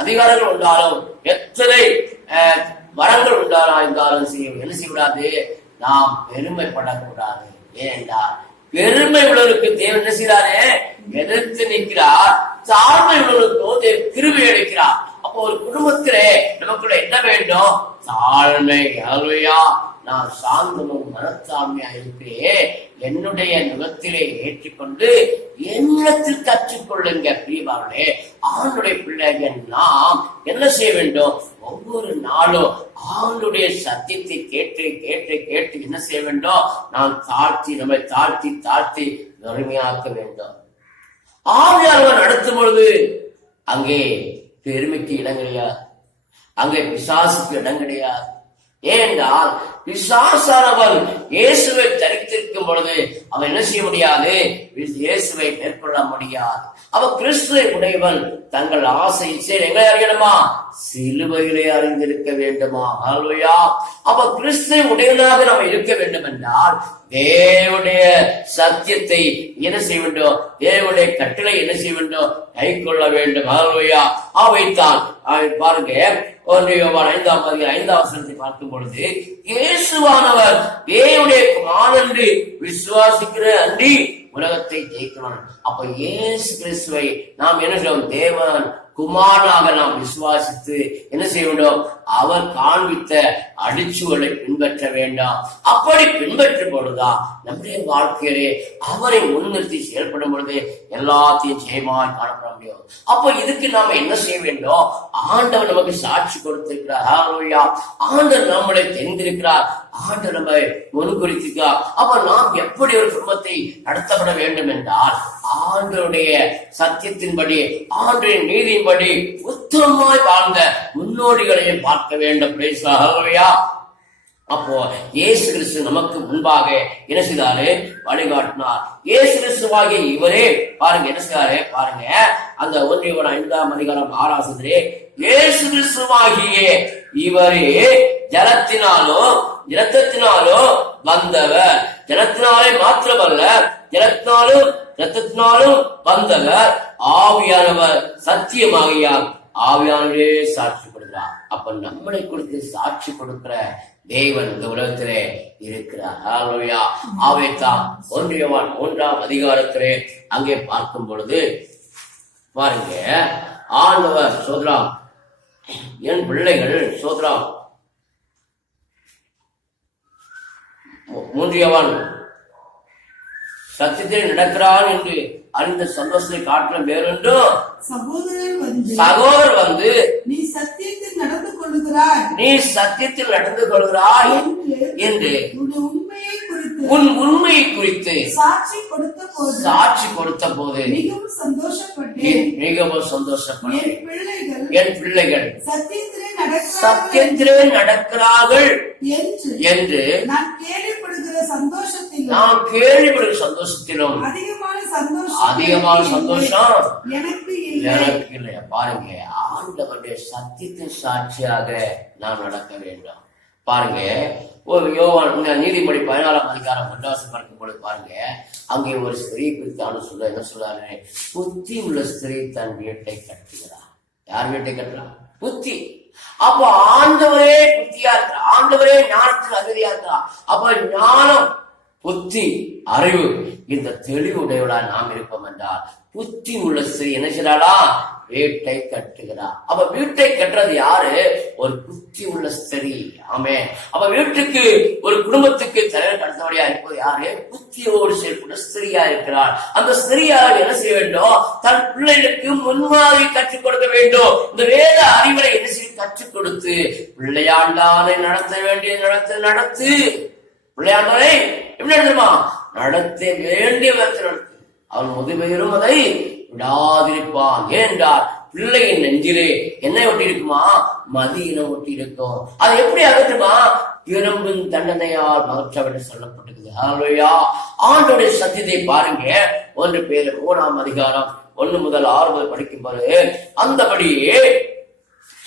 அதிகாரங்கள் உண்டாலும், எத்தனை வரங்கள் இருந்தாலும் என்ன செய்யக்கூடாது? நாம் பெருமைப்படக்கூடாது. ஏனென்றால் பெருமை உள்ளவருக்கு தேவன் என்ன செய்யறாரு? எதிர்த்து நிற்கிறார். தாழ்மை உள்ளவருக்கோ தேவன் கிருபை அளிக்கிறார். அப்போ ஒரு குடும்பத்திலே நமக்குள்ள என்ன வேண்டும்? தாழ்மை. ஹல்லேலூயா. நான் சாந்தமும் மனத்தாழ்மையா இருக்கிறேன். என்னுடைய நுகத்திலே ஏற்றிக்கொண்டு என்னத்தில் கற்றுக்கொள்ளுங்க. பிரியமானவர்களே, ஆண்டுடைய பிள்ளைகள் நாம் என்ன செய்ய வேண்டும்? ஒவ்வொரு நாளும் ஆண்டுடைய சத்தியத்தை கேட்டு கேட்டு கேட்டு என்ன செய்ய வேண்டும்? நாம் நம்மை தாழ்த்தி வறுமையாக்க வேண்டும். ஆவியானவர் நடத்தும் பொழுது அங்கே பெருமைக்கு இடம் கிடையாது, அங்கே பிசாசுக்கு இடம் கிடையாது. ஏனென்றால் பிசாசானவன் இயேசுவை தரித்திருக்கும் பொழுது அவன் என்ன செய்ய முடியாது? இயேசுவை மேற்கொள்ள முடியாது. அவ கிறிஸ்துவை உடையவன் தங்கள் ஆசை எங்களை அறியணுமா? சிலுவையிலே அறிந்திருக்க வேண்டுமா? ஹல்லேலூயா. அப்ப கிறிஸ்துவை உடையவனாக நாம் இருக்க வேண்டும் என்றால் தேவனுடைய சத்தியத்தை என்ன செய்ய வேண்டும்? தேவனுடைய கட்டளை என்ன செய்ய வேண்டும்? கை கொள்ள வேண்டும். ஹல்லேலூயா. அவைத்தான் பாருங்க, 1 யோவான் 5ஆம் அதிகாரம் 5ஆம் வசனத்தை பார்க்கும் பொழுது இயேசுவானவர் தேவனுடைய குமாரன் என்று விசுவாசிக்கிற அன்றி உலகத்தை ஜெயிக்கணும். அப்ப இயேசு கிறிஸ்துவை நாம் என்ன தேவன் குமாரனாக நாம் விசுவாசித்து என்ன செய்ய வேண்டும்? அவர் காண்பித்த அடிச்சுவலை பின்பற்ற வேண்டாம். அப்படி பின்பற்றும் பொழுதுதான் நம்முடைய வாழ்க்கையிலே அவரை முன்னிறுத்தி செயல்படும் பொழுது எல்லாத்தையும் ஜெயமாய் காணப்பட முடியும். அப்ப இதுக்கு நாம என்ன செய்ய வேண்டும்? ஆண்டவர் நமக்கு சாட்சி கொடுத்திருக்கிறார். ஹல்லேலூயா. ஆண்டவர் நம்மளை தெரிந்திருக்கிறார். ஆண்டவர் நம்மை முன்குறித்திருக்கிறார். அப்ப நாம் எப்படி ஒரு குடும்பத்தை நடத்தப்பட வேண்டும் என்றால் ஆண்டவருடைய சத்தியத்தின்படி, ஆண்டவருடைய நீதியின்படி உத்தமமாய் வாழ்ந்த முன்னோடிகளையும் பார்க்க வேண்டும். ஹல்லேலூயா. அப்போ இயேசு கிறிஸ்து நமக்கு முன்பாக என்ன செய்தாரு? வழிகாட்டினார். இயேசு கிறிஸ்துவாகிய இவரே பாருங்க என்ன செய்தாரு பாருங்க. அந்த 1 யோவான் 5:6 இயேசு கிறிஸ்துவாகிய இவரே ஜலத்தினாலும் இரத்தத்தினாலும் வந்தவர். ஜலத்தினாலே மாத்திரமல்ல, ஜலத்தினாலும் இரத்தத்தினாலும் வந்தவர் ஆவியானவர் சத்தியமாகியார். ஆவியானவரே சாட்சி கொடுக்கிறார். அப்ப நம்மளை குறித்து சாட்சி கொடுக்கிற தேவன் இந்த உலகத்திலே இருக்கிறார். ஹல்லேலூயா. ஆவைத்தான் 1 யோவான் 1 அங்கே பார்க்கும் பொழுது பாருங்க, ஆண்டவர் சோதரம் என் பிள்ளைகள் சோதரம் 3 யோவான் சத்தியத்தில் நடக்கிறான் என்று அறிந்த சந்தோஷத்தை காட்டிலும் வேறொன்றும் சகோதரர் வந்து நீ சத்தியத்தில் நடந்து கொள்கிறாய் என்று உன் உண்மையை குறித்து சாட்சி கொடுத்த போது மிகவும் சந்தோஷப்பட்டேன். என் பிள்ளைகள் சத்தியத்திலே நடக்கிறார்கள் என்று நான் கேள்விப்படுகிற சந்தோஷத்திலும் அதிகமான சந்தோஷம் எனக்கு இல்லையா? பாருங்க, ஆண்டவருடைய சத்தியத்தின் சாட்சியாக நாம் நடக்க வேண்டும். பாருங்க, ஒரு யோவான் நீதிபதி 14:1 பார்க்கும் பொழுது பாருங்க, அங்கே ஒரு ஸ்திரீ குறித்தான சொல்ல என்ன சொல்றாரு? புத்தி உள்ள ஸ்திரீ தன் வீட்டை கட்டுகிறார். யார் வீட்டை கட்டுறான்? புத்தி. அப்போ ஆண்டவரே புத்தியா இருக்கிறார். ஆண்டவரே ஞானத்துக்கு அகதியா இருக்கிறார். அப்ப ஞானம், புத்தி, அறிவு, இந்த தெளிவுடையவளா நாம் இருப்போம் என்றால் புத்தி உள்ள ஸ்திரீ என்ன செய்யறாளா? வீட்டை கட்டுகிறார். அப்ப வீட்டை கட்டுறது யாரு? ஒரு புத்தி உள்ள ஸ்திரீ. ஆமே. அப்ப வீட்டுக்கு ஒரு குடும்பத்துக்கு தலைவர் கடத்தவடியா இருப்பது யாரு? புத்தியோடு செயல்பட்ட ஸ்திரீயா இருக்கிறார். அந்த ஸ்திரீயால் என்ன செய்ய வேண்டும்? தன் பிள்ளைகளுக்கு முன்மாதிரி கற்றுக் கொடுக்க வேண்டும். இந்த வேத அறிவுரை என்ன செய்ய கற்றுக் கொடுத்து பிள்ளையாண்டானை நடத்த வேண்டிய நடத்து பிள்ளையாண்டனை எப்படி நடத்துமா? நடத்த வேண்டிய நடத்து. அவன் முதுமையிலும் அதை விடாதிருப்பான். ஏனென்றால் பிள்ளையின் நெஞ்சிலே என்ன ஒட்டி இருக்குமா? மதியினம் ஒட்டி இருக்கும். அது எப்படி அகற்றுமா? திரும்பின் தண்டனையால் மகற்றவென்று சொல்லப்பட்டிருக்குது. ஹல்லேலூயா. ஆண்டவருடைய சத்தியத்தை பாருங்க. 1 பேதுரு 3:1 முதல் 6 படிக்கும் போது அந்தபடியே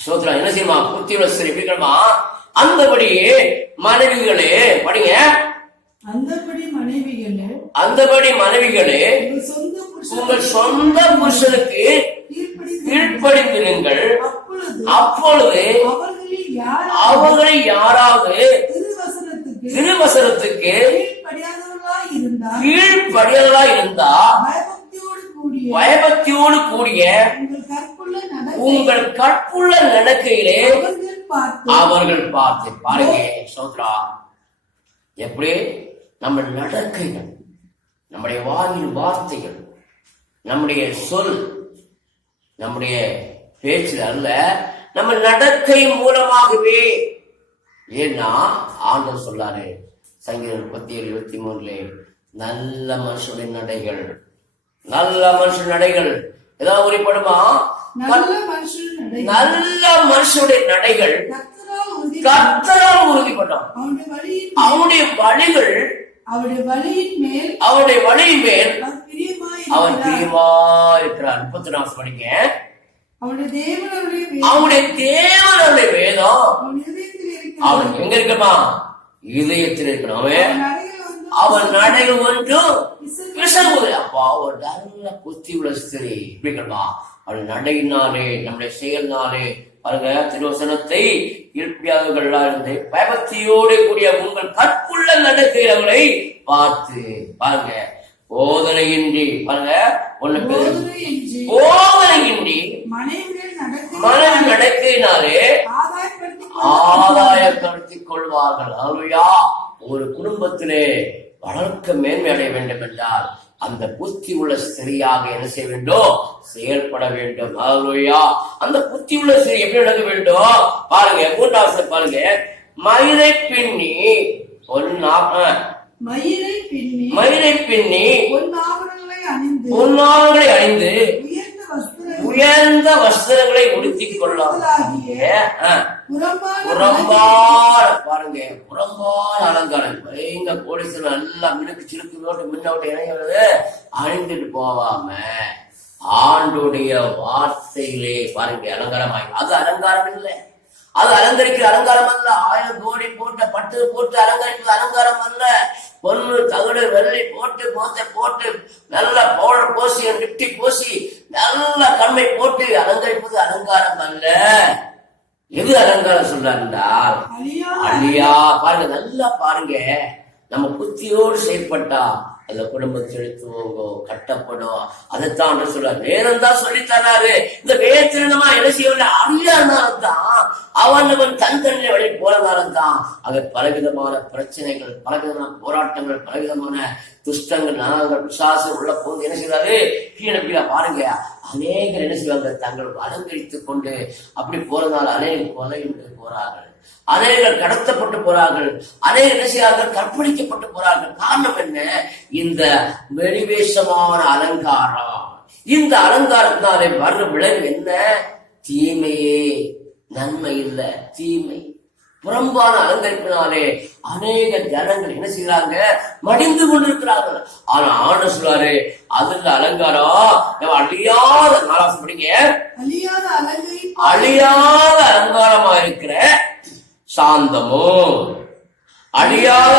சோத்ரா என்ன செய்யுமா? புத்தியுள்ள ஸ்திரீ எப்படிமா? அந்தபடியே மனைவிகளே படிங்க. அந்தபடி மனைவிகளே உங்கள் சொந்த புருஷனுக்கு கீழ்ப்படிந்திருங்கள். அப்பொழுது அவர்களை யாராவது திருவசனத்துக்கு கீழ்ப்படியாதவர்களா இருந்தா பயபக்தியோடு கூடிய உங்கள் கற்புள்ள நடக்கையிலே அவர்கள் பார்த்து பாருங்க. சோத்ரா எப்படி நம்ம நடக்கைகள், நம்முடைய வாயின் வார்த்தைகள், நம்முடைய சொல், நம்முடைய பேச்சு அல்ல, நம்ம நடக்கை மூலமாகவே. ஏன்னா ஆண்டவர் சொல்லாரு சங்கீதம் 37:23 நல்ல மனுஷனுடைய நடைகள், நல்ல மனுஷன் நடைகள் ஏதாவது உரிப்படுமா? நல்ல மனுஷனுடைய நடைகள் கர்த்தரால் உறுதிப்பட்டான். அவனுடைய வழிகள் அவருடைய வழியின் மேல் அவன் பிரியமா இருக்கிறான். 34 படிங்க. அவனுடைய தேவனுடைய வேதம் அவன் எங்க இருக்கமா? இதயத்தில் இருக்கணும். அவன் நடைகள் ஒன்றும் விசமுது. அப்பா ஒரு நல்ல புத்தி உள்ள ஸ்திரீ இப்படிமா? அவள் நடையினாலே நம்முடைய செயல்னாலே பாருங்க திருவசனத்தை இயற்பியாளர்களா இருந்து பயபக்தியோடு கூடிய உங்கள் கற்புள்ள நடக்கிறவர்களை பார்த்து பாருங்க போதனையின்றி பாருங்க, ஒண்ணு போதனையின்றி போதனையின்றி மனைவி நடக்கையினாலே ஆதாயப்படுத்திக் கொள்வார்கள். அல்லேலூயா. ஒரு குடும்பத்திலே வளர்க்க மேன்மை அடைய வேண்டும் என்றால் அந்த புத்தி உள்ள ஸ்திரியாக என்ன செய்ய வேண்டும்? செயல்பட வேண்டும். அல்லேலூயா. அந்த புத்தி உள்ள ஸ்திரீ எப்படி நடக்க வேண்டும்? பாருங்க, 3வது பாருங்க. மயிரை பின்னி பொன்னாவரங்களை அணிந்து உயர்ந்த வஸ்திரங்களை உடுத்திக் கொள்ளாங்க. புறம்பான பாருங்க, புறம்பான அலங்காரம் எங்க கோடீஸ்வரர் நல்லா மினுக்கு சிலுக்கு நோட்டு முன்னோட்டு இணைகிறது அணிந்துட்டு போவாம ஆண்டுடைய வார்த்தையிலே பாருங்க அலங்காரமாய். அது அலங்காரம் இல்லை, அது அலங்கரிக்கிற அலங்காரம் அல்ல. 1000 கோடி போட்ட பட்டு போட்டு அலங்கரிப்பது அலங்காரம் அல்ல. பொண்ணு தகடு வெள்ளி போட்டு போட்டு நல்ல பவுடர் பூசி நிப்டி பூசி நல்ல கண்மை போட்டு அலங்கரிப்பது அலங்காரம் அல்ல. எது அலங்காரம் சொல்றாருந்தால் அழியா. பாருங்க, நல்லா பாருங்க. நம்ம புத்தியோடு செயல்பட்டா அந்த குடும்பம் செலுத்துவோம், கட்டப்படும். அதைத்தான் சொல்றாரு. வேதம் தான் சொல்லி தர்றாரு. இந்த வேதமா என்ன செய்யவில்லை அழியானாலும் தான் அவன் தன்னிலை வழி போறதாலும் தான் அது பலவிதமான பிரச்சனைகள், பலவிதமான போராட்டங்கள், பலவிதமான துஷ்டங்கள், நாங்கள் விசுவாசம் உள்ள போது என்ன செய்வாரு? கீழே பாருங்க, அநேகர் என்ன செய்வாங்க? தங்கள் அலங்கரித்துக் கொண்டு அப்படி போறதால அநேகர் கொலையுண்டு போறார்கள், அநேகர் கடத்தப்பட்டு போறார்கள், அநேகர் என்ன செய்யார்கள்? கற்பழிக்கப்பட்டு போறார்கள். காரணம் என்ன? இந்த வெளிவேஷமான அலங்காரம். இந்த அலங்காரத்தினாலே வர்ற விளைவு என்ன? தீமையே, நன்மை இல்ல, தீமை. புறம்பான அலங்கரிப்பினாலே அநேக ஜனங்கள் என்ன செய்யறாங்க? மடிந்து கொண்டிருக்கிறார்கள். ஆனா ஆண்டவர் சொல்றாரு, அதுல அலங்காரம் அழியாத, 4வது படிங்க, அழியாத அலங்காரமா இருக்கிற சாந்தமும், அழியாத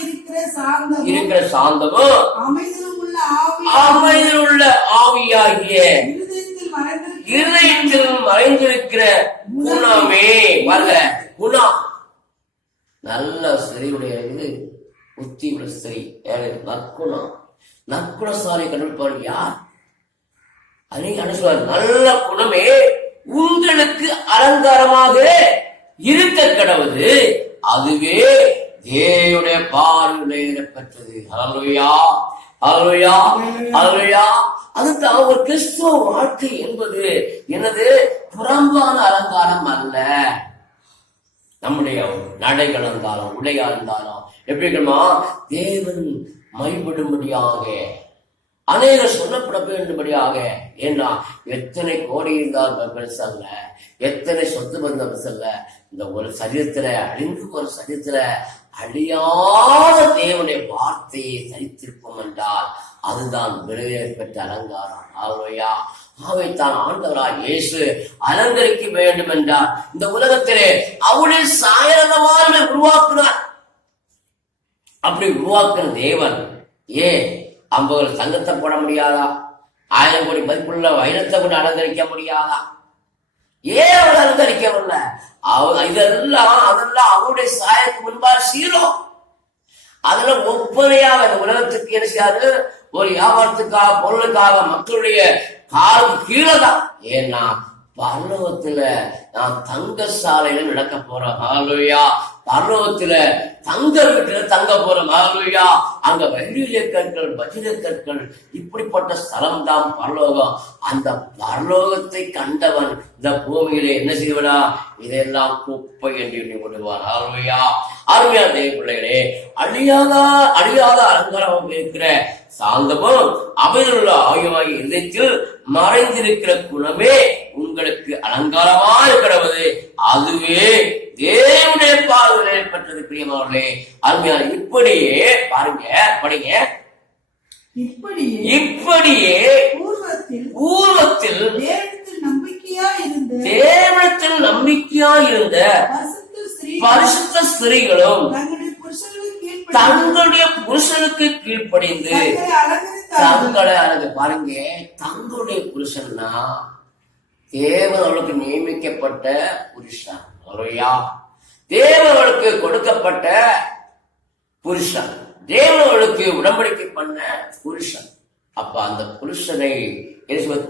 இருக்கிற சாந்தமும், அமைதியில் உள்ள ஆவியாகிய இருதயத்தில் மறைந்திருக்கிற குணமே. பாருங்க, குணம். நல்ல ஸ்திரீயுடைய இது புத்தி உள்ள ஸ்திரீ, நற்குணம். நற்குணசாலி கண்டுபிடிப்பார் யார்? அனுசுவார். நல்ல குணமே உங்களுக்கு அலங்காரமாக இருக்க கடவுது, அதுவே தேவனுடைய பார்வையிலே பெற்றது. அல்லேலூயா, அல்லேலூயா, அல்லேலூயா. அதுதான் ஒரு கிறிஸ்துவ வாழ்க்கை என்பது என்னது? புறம்பான அலங்காரம் அல்ல. நம்முடைய நடைகள் இருந்தாலும் உடையா இருந்தாலும் எப்படிமா தேவன் மைவிடும்படியாக, அநேகர் சொல்லப்பட வேண்டும்படியாக. ஏன்னா எத்தனை கோடி இருந்தால் பெருசல்ல, எத்தனை சொத்து வந்த பெருசல்ல. இந்த ஒரு சரீரத்துல அழிந்து ஒரு சரீரத்துல அழியாத தேவனுடைய வார்த்தையை தரித்திருப்போம் என்றால் அதுதான் விளைவே பெற்ற அலங்காரம். அல்லேலூயா. அவைத்தான் ஆண்டவராய் இயேசு அலங்கரிக்க வேண்டும் என்றார். இந்த உலகத்திலே அவருடைய சாயலமான உருவாக்குனார். அப்படி உருவாக்குன தேவன் ஏன் 50 தங்கத்தை போட முடியாதா? 1000 கோடி மதிப்புள்ள வைரத்தை கொண்டு அலங்கரிக்க முடியாதா? ஏன் அவர் அலங்கரிக்கவில்லை? அதெல்லாம் அவருடைய சாயத்துக்கு முன்பாக சீரும். அதெல்லாம் ஒப்பனையாக இந்த உலகத்துக்கு என்ன செய்யாது? ஒரு வியாபாரத்துக்காக, பொருளுக்காக, மக்களுடைய காலுக்கு கீழே தான். ஏன்னா பரலோகத்துல நான் தங்க சாலையில நடக்க போறேன். ஹல்லேலூயா. பரலோகத்துல தங்க வீட்டுல தங்க போறோம். ஹல்லேலூயா. அங்க வைரூரிய கற்கள், வஜ்ர கற்கள், இப்படிப்பட்ட ஸ்தலம் தான் பரலோகம். அந்த பரலோகத்தை கண்டவன் இந்த பூமியிலே என்ன செய்வனா? இதெல்லாம் குப்பை என்று எண்ணி விடுவான். ஹல்லேலூயா. அருமையான தேவ பிள்ளைகளே, அழியாத அலங்காரம் இருக்கிற சாந்தமும் அமைதியுள்ள ஆகியவாகிய இதயத்தில் மறைந்திருக்கிற குணமே உங்களுக்கு அலங்காரமாக கிடவது, அதுவே தேவனுடைய பார்வையிலே பெற்றது. பிரியமானவர்களே, அருமையான இப்படியே பாருங்க, படிங்க. இப்படியே பூர்வத்தில் தேவனத்தில் நம்பிக்கையா இருந்த பரிசுத்த ஸ்திரீகளும் தங்களுடைய புருஷனுக்கு கீழ்ப்படிந்து தங்களை அழகு. பாருங்க, தங்களுடைய புருஷன்னா தேவன் அவளுக்கு நியமிக்கப்பட்ட புருஷன். அல்லேலூயா. தேவன் அவளுக்கு கொடுக்கப்பட்ட புருஷன். தேவனுக்கு உடன்படிக்கை பண்ண புருஷன். அப்ப அந்த புருஷனை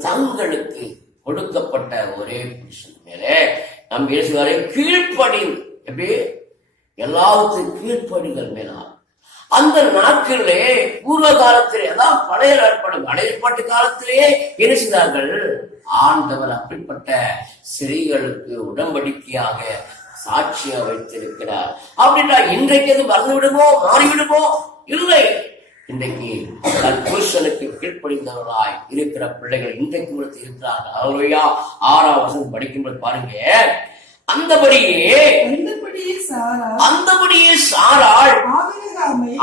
தங்களுக்கு கொடுக்கப்பட்ட ஒரே புருஷன் மேலே நம் இயேசுவரை கீழ்ப்படிந்து, எப்படி எல்லாத்துக்கும் கீழ்ப்படிதல் மேலால் அந்த நாட்களிலே பூர்வ காலத்திலே, அதான் பழைய ஏற்பாட்டு காலத்திலேயே என்ன செய்தார்கள்? ஆண்டவர் அப்படிப்பட்ட ஸ்திரீகளுக்கு உடன்படிக்கையாக சாட்சியா வைத்திருக்கிறார். அப்படின்னா இன்றைக்கு அது மறந்துவிடுமோ, மாறிவிடுமோ? இல்லை. இன்றைக்கு தன் புருஷனுக்கு கீழ்ப்படிந்தவர்களாய் இருக்கிற பிள்ளைகள் இன்றைக்கு கொடுத்து இருக்கிறார்கள். அல்லேலூயா. 6ஆம் வசனம் படிக்கும்போது பாருங்க, அந்தபடியே சாராள்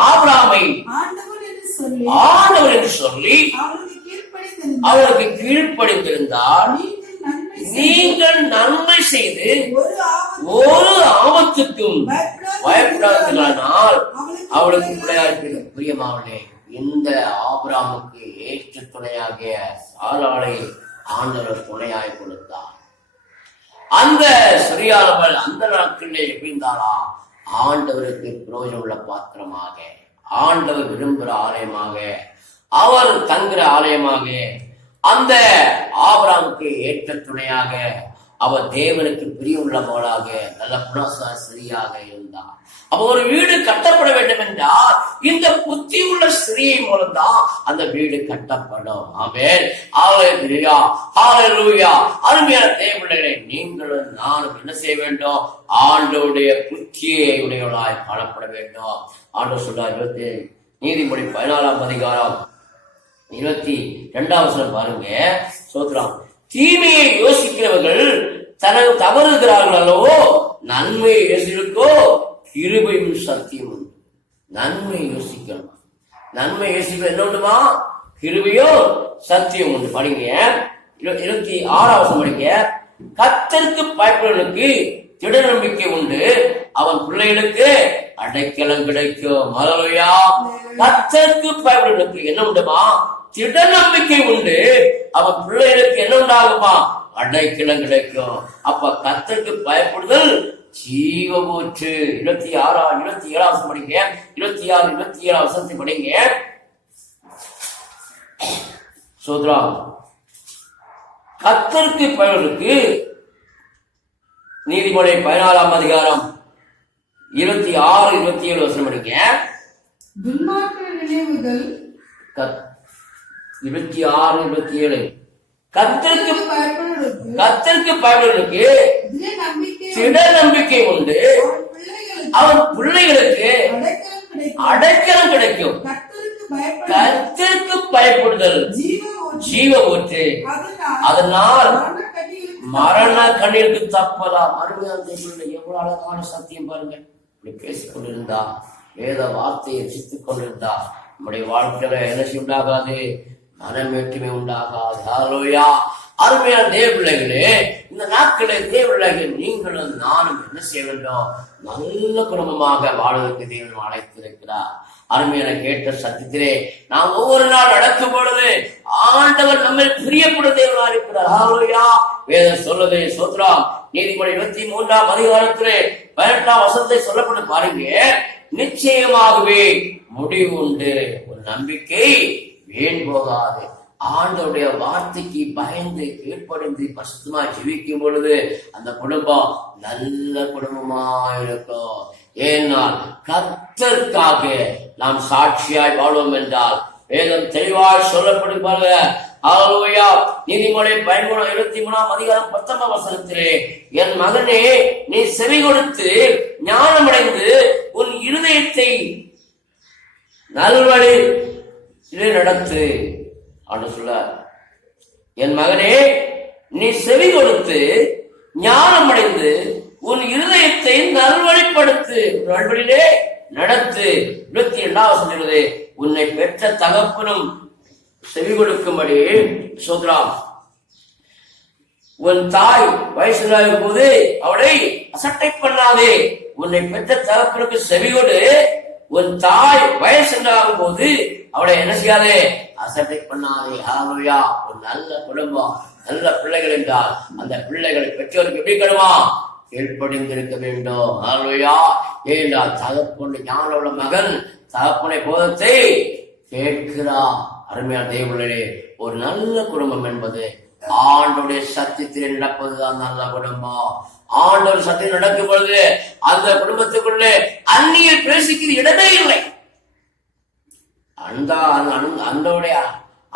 ஆபிரகாமை ஆண்டவர் என்று சொல்லி அவருக்கு கீழ்ப்படிந்திருந்தால் நீங்கள் நன்மை செய்து ஒரு ஆபத்துக்கும் பயப்படாதனால் அவளுக்கு பிள்ளையாயிருப்பீர்கள். பிரியமாவளே, இந்த ஆபிரகாமுக்கு ஏற்ற துணையாகிய சாராளை ஆண்டவர் துணையாய் கொடுத்தார். அந்த சரியானவள் அந்த நாட்களிலே எப்படிந்தாளா? ஆண்டவருக்கு பிரயோஜனம் உள்ள பாத்திரமாக, ஆண்டவர் விரும்புகிற ஆலயமாக, அவர் தங்குற ஆலயமாக, அந்த ஆபிரகாமுக்கு ஏற்ற துணையாக, அவர் தேவனுக்கு பிரியமுள்ள மகளாக, நல்ல குணசாஸ்திரியாக இருந்தார். அப்ப ஒரு வீடு கட்டப்பட வேண்டும் என்றால் இந்த புத்தி உள்ள ஸ்திரீயை மூலம்தான் அந்த வீடு கட்டப்படும். ஆமென். ஹல்லேலூயா, ஹல்லேலூயா. அருமையான தேவனே, நீங்களும் நானும் என்ன செய்ய வேண்டும்? ஆண்டவருடைய புத்தியை உடையவளாய் காணப்பட வேண்டும். ஆண்டவர் சொல்றார், நீதிமொழி 14ஆம் அதிகாரம் 22ஆம் வசனம் பாருங்க. சோத்ரம், தீமையை யோசிக்கிறவர்கள் தனது தவறுகிறார்கள் அல்லவோ, நன்மையை யோசிக்கோ கிருபையும் சத்தியம் உண்டு. நன்மை யோசிக்கணும். நன்மை யோசிக்க என்ன உண்டுமா? கிருபையோ சத்தியம் உண்டு. படிங்க 26ஆம் வசனம் படிங்க. கர்த்தருக்கு பயப்படுவதற்கு திட நம்பிக்கை உண்டு, அவன் பிள்ளைகளுக்கு அடைக்கலம் கிடைக்கும். ஹல்லேலூயா. கர்த்தருக்கு பயப்படுவதற்கு என்ன உண்டுமா? திட நம்பிக்கை உண்டு, அவன் பிள்ளைகளுக்கு என்ன உண்டாகுமா? அடைக்கலம் கிடைக்கும். அப்ப கர்த்தருக்கு பயப்படுதல் ஜீவ ஊற்று. 27ஆம் வசனம் படிங்க. 27ஆம் வசனத்தை படிங்க. சோத்ரா, கர்த்தருக்கு பயப்படுவதற்கு நீதிமொழி 14ஆம் அதிகாரம் 26, 27 வசனம் படிங்க. துன்மார்க்க நினைவுகள் 26, 27. கர்த்தருக்கு பயப்படுவதற்கு திட நம்பிக்கை உண்டு, அவன் பிள்ளைகளுக்கு அடைக்கலம் கிடைக்கும். கர்த்தருக்கு பயப்படுதல் ஜீவ ஊற்று, அதனால் மரண கண்ணீருக்கு தப்பலாம். அருமையான எவ்வளவு அழகான சத்தியம் பாருங்க. இப்படி பேசிக் கொண்டிருந்தா, வேத வார்த்தையை ரசித்துக் கொண்டிருந்தா நம்முடைய வாழ்க்கையில என்ன உண்டாகாது? மனமேற்றுமை உண்டாகாது. ஹல்லேலூயா. அருமையான தேவ பிள்ளைகளே, இந்த நாட்களே தேவ பிள்ளைகள், நீங்களும் நானும் என்ன செய்ய வேண்டும்? நல்ல குடும்பமாக வாழ்வதற்கு தேவன் அழைத்திருக்கிறார். அருமையான கேட்ட சத்தியத்திலே நாம் ஒவ்வொரு நாள் நடக்கும் பொழுது ஆண்டவர் நம்மை பிரியப்படும் தேவனா இருக்கிறார். ஹல்லேலூயா. வேதம் சொல்லுது. சோத்ரா, நீதிமொழி 23ஆம் அதிகாரத்திலே 18ஆம் வசனத்தை சொல்லப்பட்டு பாருங்க. நிச்சயமாகவே முடிவு உண்டு, ஒரு நம்பிக்கை வீண் போகாது. ஆண்டவருடைய வார்த்தைக்கு பயந்து கீழ்ப்படிந்து பசுத்தமா ஜீவிக்கும் பொழுது அந்த குடும்பம் நல்ல குடும்பமா இருக்கும். ஏனால் கர்த்தருக்காக நாம் சாட்சியாய் வாழ்வோம் என்றால் வேதம் தெளிவாய் சொல்லப்படுவாங்க. ஹல்லேலூயா. நீதிமொழி 23ஆம் அதிகாரம் 10ஆம் வசனத்திலே, என் மகனே, நீ செவி கொடுத்து ஞானமடைந்து உன் இருதயத்தை நல்வழி நடத்து. ஆண்டு சொல்ல, என் மகனே, நீ செவி கொடுத்து ஞானமடைந்து உன் இருதயத்தை நல்வழிப்படுத்து, நல்வழியிலே நடத்து. 22ஆம் வசனம் சொல்லுது, உன்னை பெற்ற தகப்பனும் செவி கொடுக்கும்படி. சோத்ராம், உன் தாய் வயசுலாகும் போது அவளை அசட்டை பண்ணாதே. உன்னை பெற்ற தகப்பனுக்கு செவி கொடு. உன் தாய் வயசுலாகும் போது அவளை என்ன செய்யாதே? அசட்டை பண்ணாதே. ஹல்லேலூயா. ஒரு நல்ல குடும்பம், நல்ல பிள்ளைகள் என்றால் அந்த பிள்ளைகளை பெற்றோருக்கு எப்படி கடுமா? கீழ்ப்படிந்திருக்க வேண்டும். ஹல்லேலூயா. ஏனென்றால் தகப்பன் ஞானம் உள்ள மகன் தகப்பனை போதத்தை கேட்கிறார். அருமையான தேவர்களே, ஒரு நல்ல குடும்பம் என்பது ஆண்டோடைய சத்தியத்தில் நடப்பதுதான் நல்ல குடும்பம். ஆண்டோட சத்தியம் நடக்கும் பொழுது அந்த குடும்பத்துக்குள்ளே அந்நியர் பேசிக்கிறது இடமே இல்லை. அந்தோடைய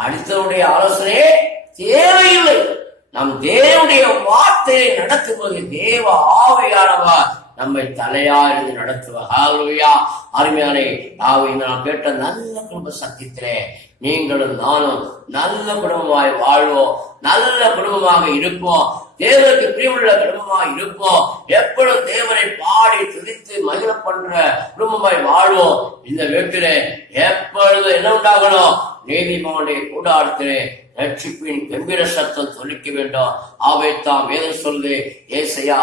அடுத்தவனுடைய ஆலோசனையே தேவையில்லை. நம் தேவனுடைய வார்த்தையை நடத்தும் போது தேவ ஆவியானவர் நம்மை தலையா இருந்து நடத்துவார். ஹல்லேலூயா. அருமையானே, நாம் கேட்ட நல்ல குடும்ப சத்தியத்திலே நீங்களும் நானும் நல்ல குடும்பமாய் வாழ்வோம், நல்ல குடும்பமாக இருப்போம், தேவனுக்கு பிரியமுள்ள குடும்பமாக இருப்போம், எப்பொழுதும் தேவனை பாடி துதித்து மகிழ பண்ற குடும்பமாய் வாழ்வோம். இந்த வீட்டிலே எப்பொழுது என்ன உண்டாகணும்? நீதிமானுடைய கூடாரத்திலே ரட்சிப்பின் கம்பீர சத்தம் சொல்லிக்க வேண்டும். ஆவைத்தான் வேதம் சொல்லுது. ஏசாயா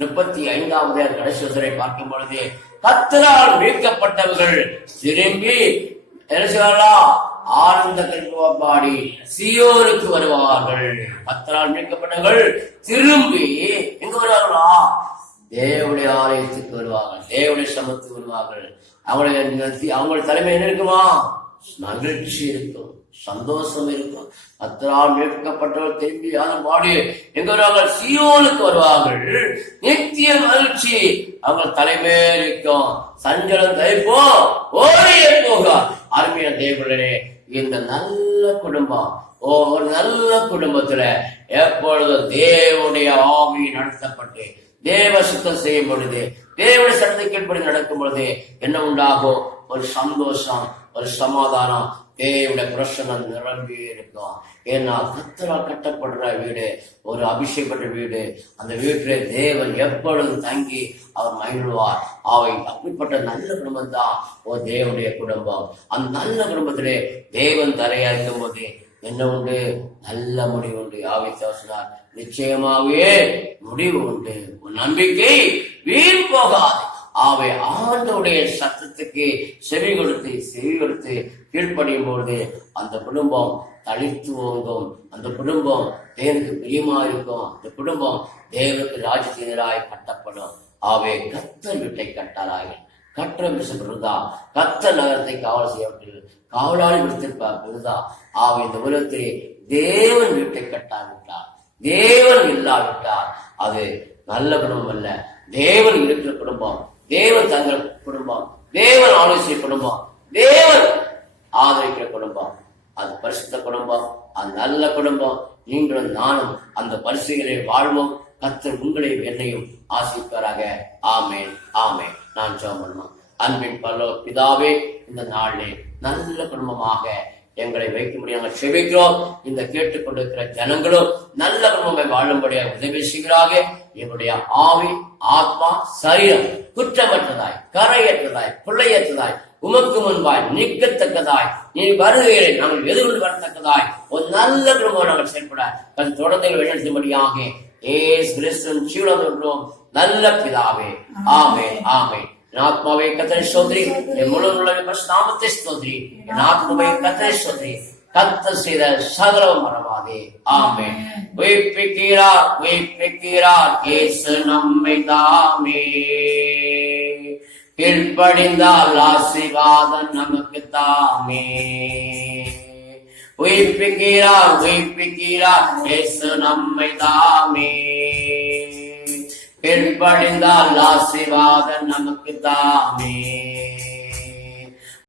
35 கடைசி வசனத்தை பார்க்கும் பொழுது, கர்த்தரால் மீட்கப்பட்டவர்கள் திரும்பி என்ன செய்வார்களா? ஆனந்த பாடி சீயோனுக்கு வருவார்கள். கர்த்தரால் மீட்கப்பட்டவர்கள் திரும்பி எங்க வருவார்களா? தேவனுடைய ஆலயத்துக்கு வருவார்கள், தேவனுடைய சமத்துக்கு வருவார்கள். அவங்களுடைய தலைமை என்ன இருக்குமா? மகிழ்ச்சி இருக்கும், சந்தோஷம் இருக்கும். கர்த்தரால் மீட்கப்பட்டவர்கள் திரும்பி பாடி எங்க வருவார்கள்? சீயோனுக்கு வருவார்கள். நித்திய மகிழ்ச்சி அவங்க தலைமையில் இருக்கும். சஞ்சலம் தைப்போம், ஓடியே போக. அருமையான தேவர்களே, இந்த நல்ல குடும்பம், ஒரு நல்ல குடும்பத்துல எப்பொழுது தேவனுடைய ஆவி நடத்தப்பட்டு தேவ சுத்தம் செய்யும் பொழுது, தேவனுடைய சட்டத்தின்படி நடக்கும் பொழுது என்ன உண்டாகும்? ஒரு சந்தோஷம், ஒரு சமாதானம், தேவனுடைய பிரசன்னம் நிரம்பி இருக்கும். ஏன்னா கர்த்தரால் கட்டப்படுற வீடு ஒரு அபிஷேகப்பட்ட வீடு. அந்த வீட்டிலே தேவன் எப்பொழுதும் தங்கி அவர் மகிழ்வார். அவை அப்படிப்பட்ட நல்ல குடும்பம் தான் ஒரு தேவனுடைய குடும்பம். அந்த நல்ல குடும்பத்திலே தேவன் தலையா இருக்கும் போது என்ன உண்டு? நல்ல முடிவு உண்டு. ஆவித்தார் நிச்சயமாகவே முடிவு உண்டு. ஒரு நம்பிக்கை வீண் போகாது. அவை ஆண்டவருடைய சத்தத்துக்கு செவி கொடுத்து கீழ்ப்படியும் பொழுது அந்த குடும்பம் தளித்து ஓங்கும். அந்த குடும்பம் தேவனுக்கு பிரியமா இருக்கும். அந்த குடும்பம் தேவனுக்கு ராஜ்யத்தினராய் கட்டப்படும். ஆவே கர்த்தர் வீட்டை கட்டாராக கற்ற விருதா, கர்த்தர் நகரத்தை காவல் செய்யப்பட்டது காவலாளி விடுத்திருப்பார் விருதா. ஆவே இந்த உலகத்திலே தேவன் வீட்டை கட்டாவிட்டார், தேவன் இல்லாவிட்டார் அது நல்ல குடும்பம் அல்ல. தேவன் இருக்கிற குடும்பம், தேவன் தங்கள் குடும்பம், தேவன் ஆலோசனை குடும்பம், தேவன் ஆதரிக்கிற குடும்பம், அது பரிசுத்த குடும்பம், அது நல்ல குடும்பம். நீங்களும் நானும் அந்த பரிசுகளை வாழ்வோம். கர்த்தர் உங்களை என்னையும் ஆசீர்வதிப்பாராக. ஆமென், ஆமென். நான் ஜெபம் பண்ணுவோம். அன்பின் பரலோக பிதாவே, இந்த நாளிலே நல்ல குடும்பமாக எங்களை வைக்க முடியாமல் செபிக்கிறோம். இந்த கேட்டுக்கொண்டிருக்கிற ஜனங்களும் நல்ல குடும்பமாய் வாழும்படியாக உதவி செய்கிறாக. எங்களுடைய ஆவி, ஆத்மா, சரீரம் குற்றமற்றதாய், கரையற்றதாய், பிள்ளையற்றதாய், உமக்கு முன்பாய் நிற்கத்தக்கதாய், நீ வருகையை நாங்கள் எதிர்கொண்டு வரத்தக்கதாய் ஒரு நல்ல குடும்பம் நாங்கள் செயல்பட அது தொடர்ந்து வழிநடத்தும்படியாக இயேசு கிறிஸ்துவின் ஜீவனுள்ளோம் நல்ல பிதாவே. ஆமென், ஆமென். என் ஆத்மாவை கர்த்தரை ஸ்தோத்திரி, என் முழு நாமத்தை ஸ்தோத்திரி, என் ஆத்மாவை கர்த்தரை ஸ்தோத்திரி. கர்த்தர் செய்த சகலம் மறவாதே. ஆமென். உயிர்ப்பிக்கிறார் இயேசு நம்மை தாமே. கீழ்ப்படிந்தால் ஆசீர்வாதம் நமக்கு தாமே. உயிர்ப்பிக்கிறார் இயேசு நம்மை தாமே. கீழ்ப்படிந்தால் ஆசீர்வாதம் நமக்கு தாமே.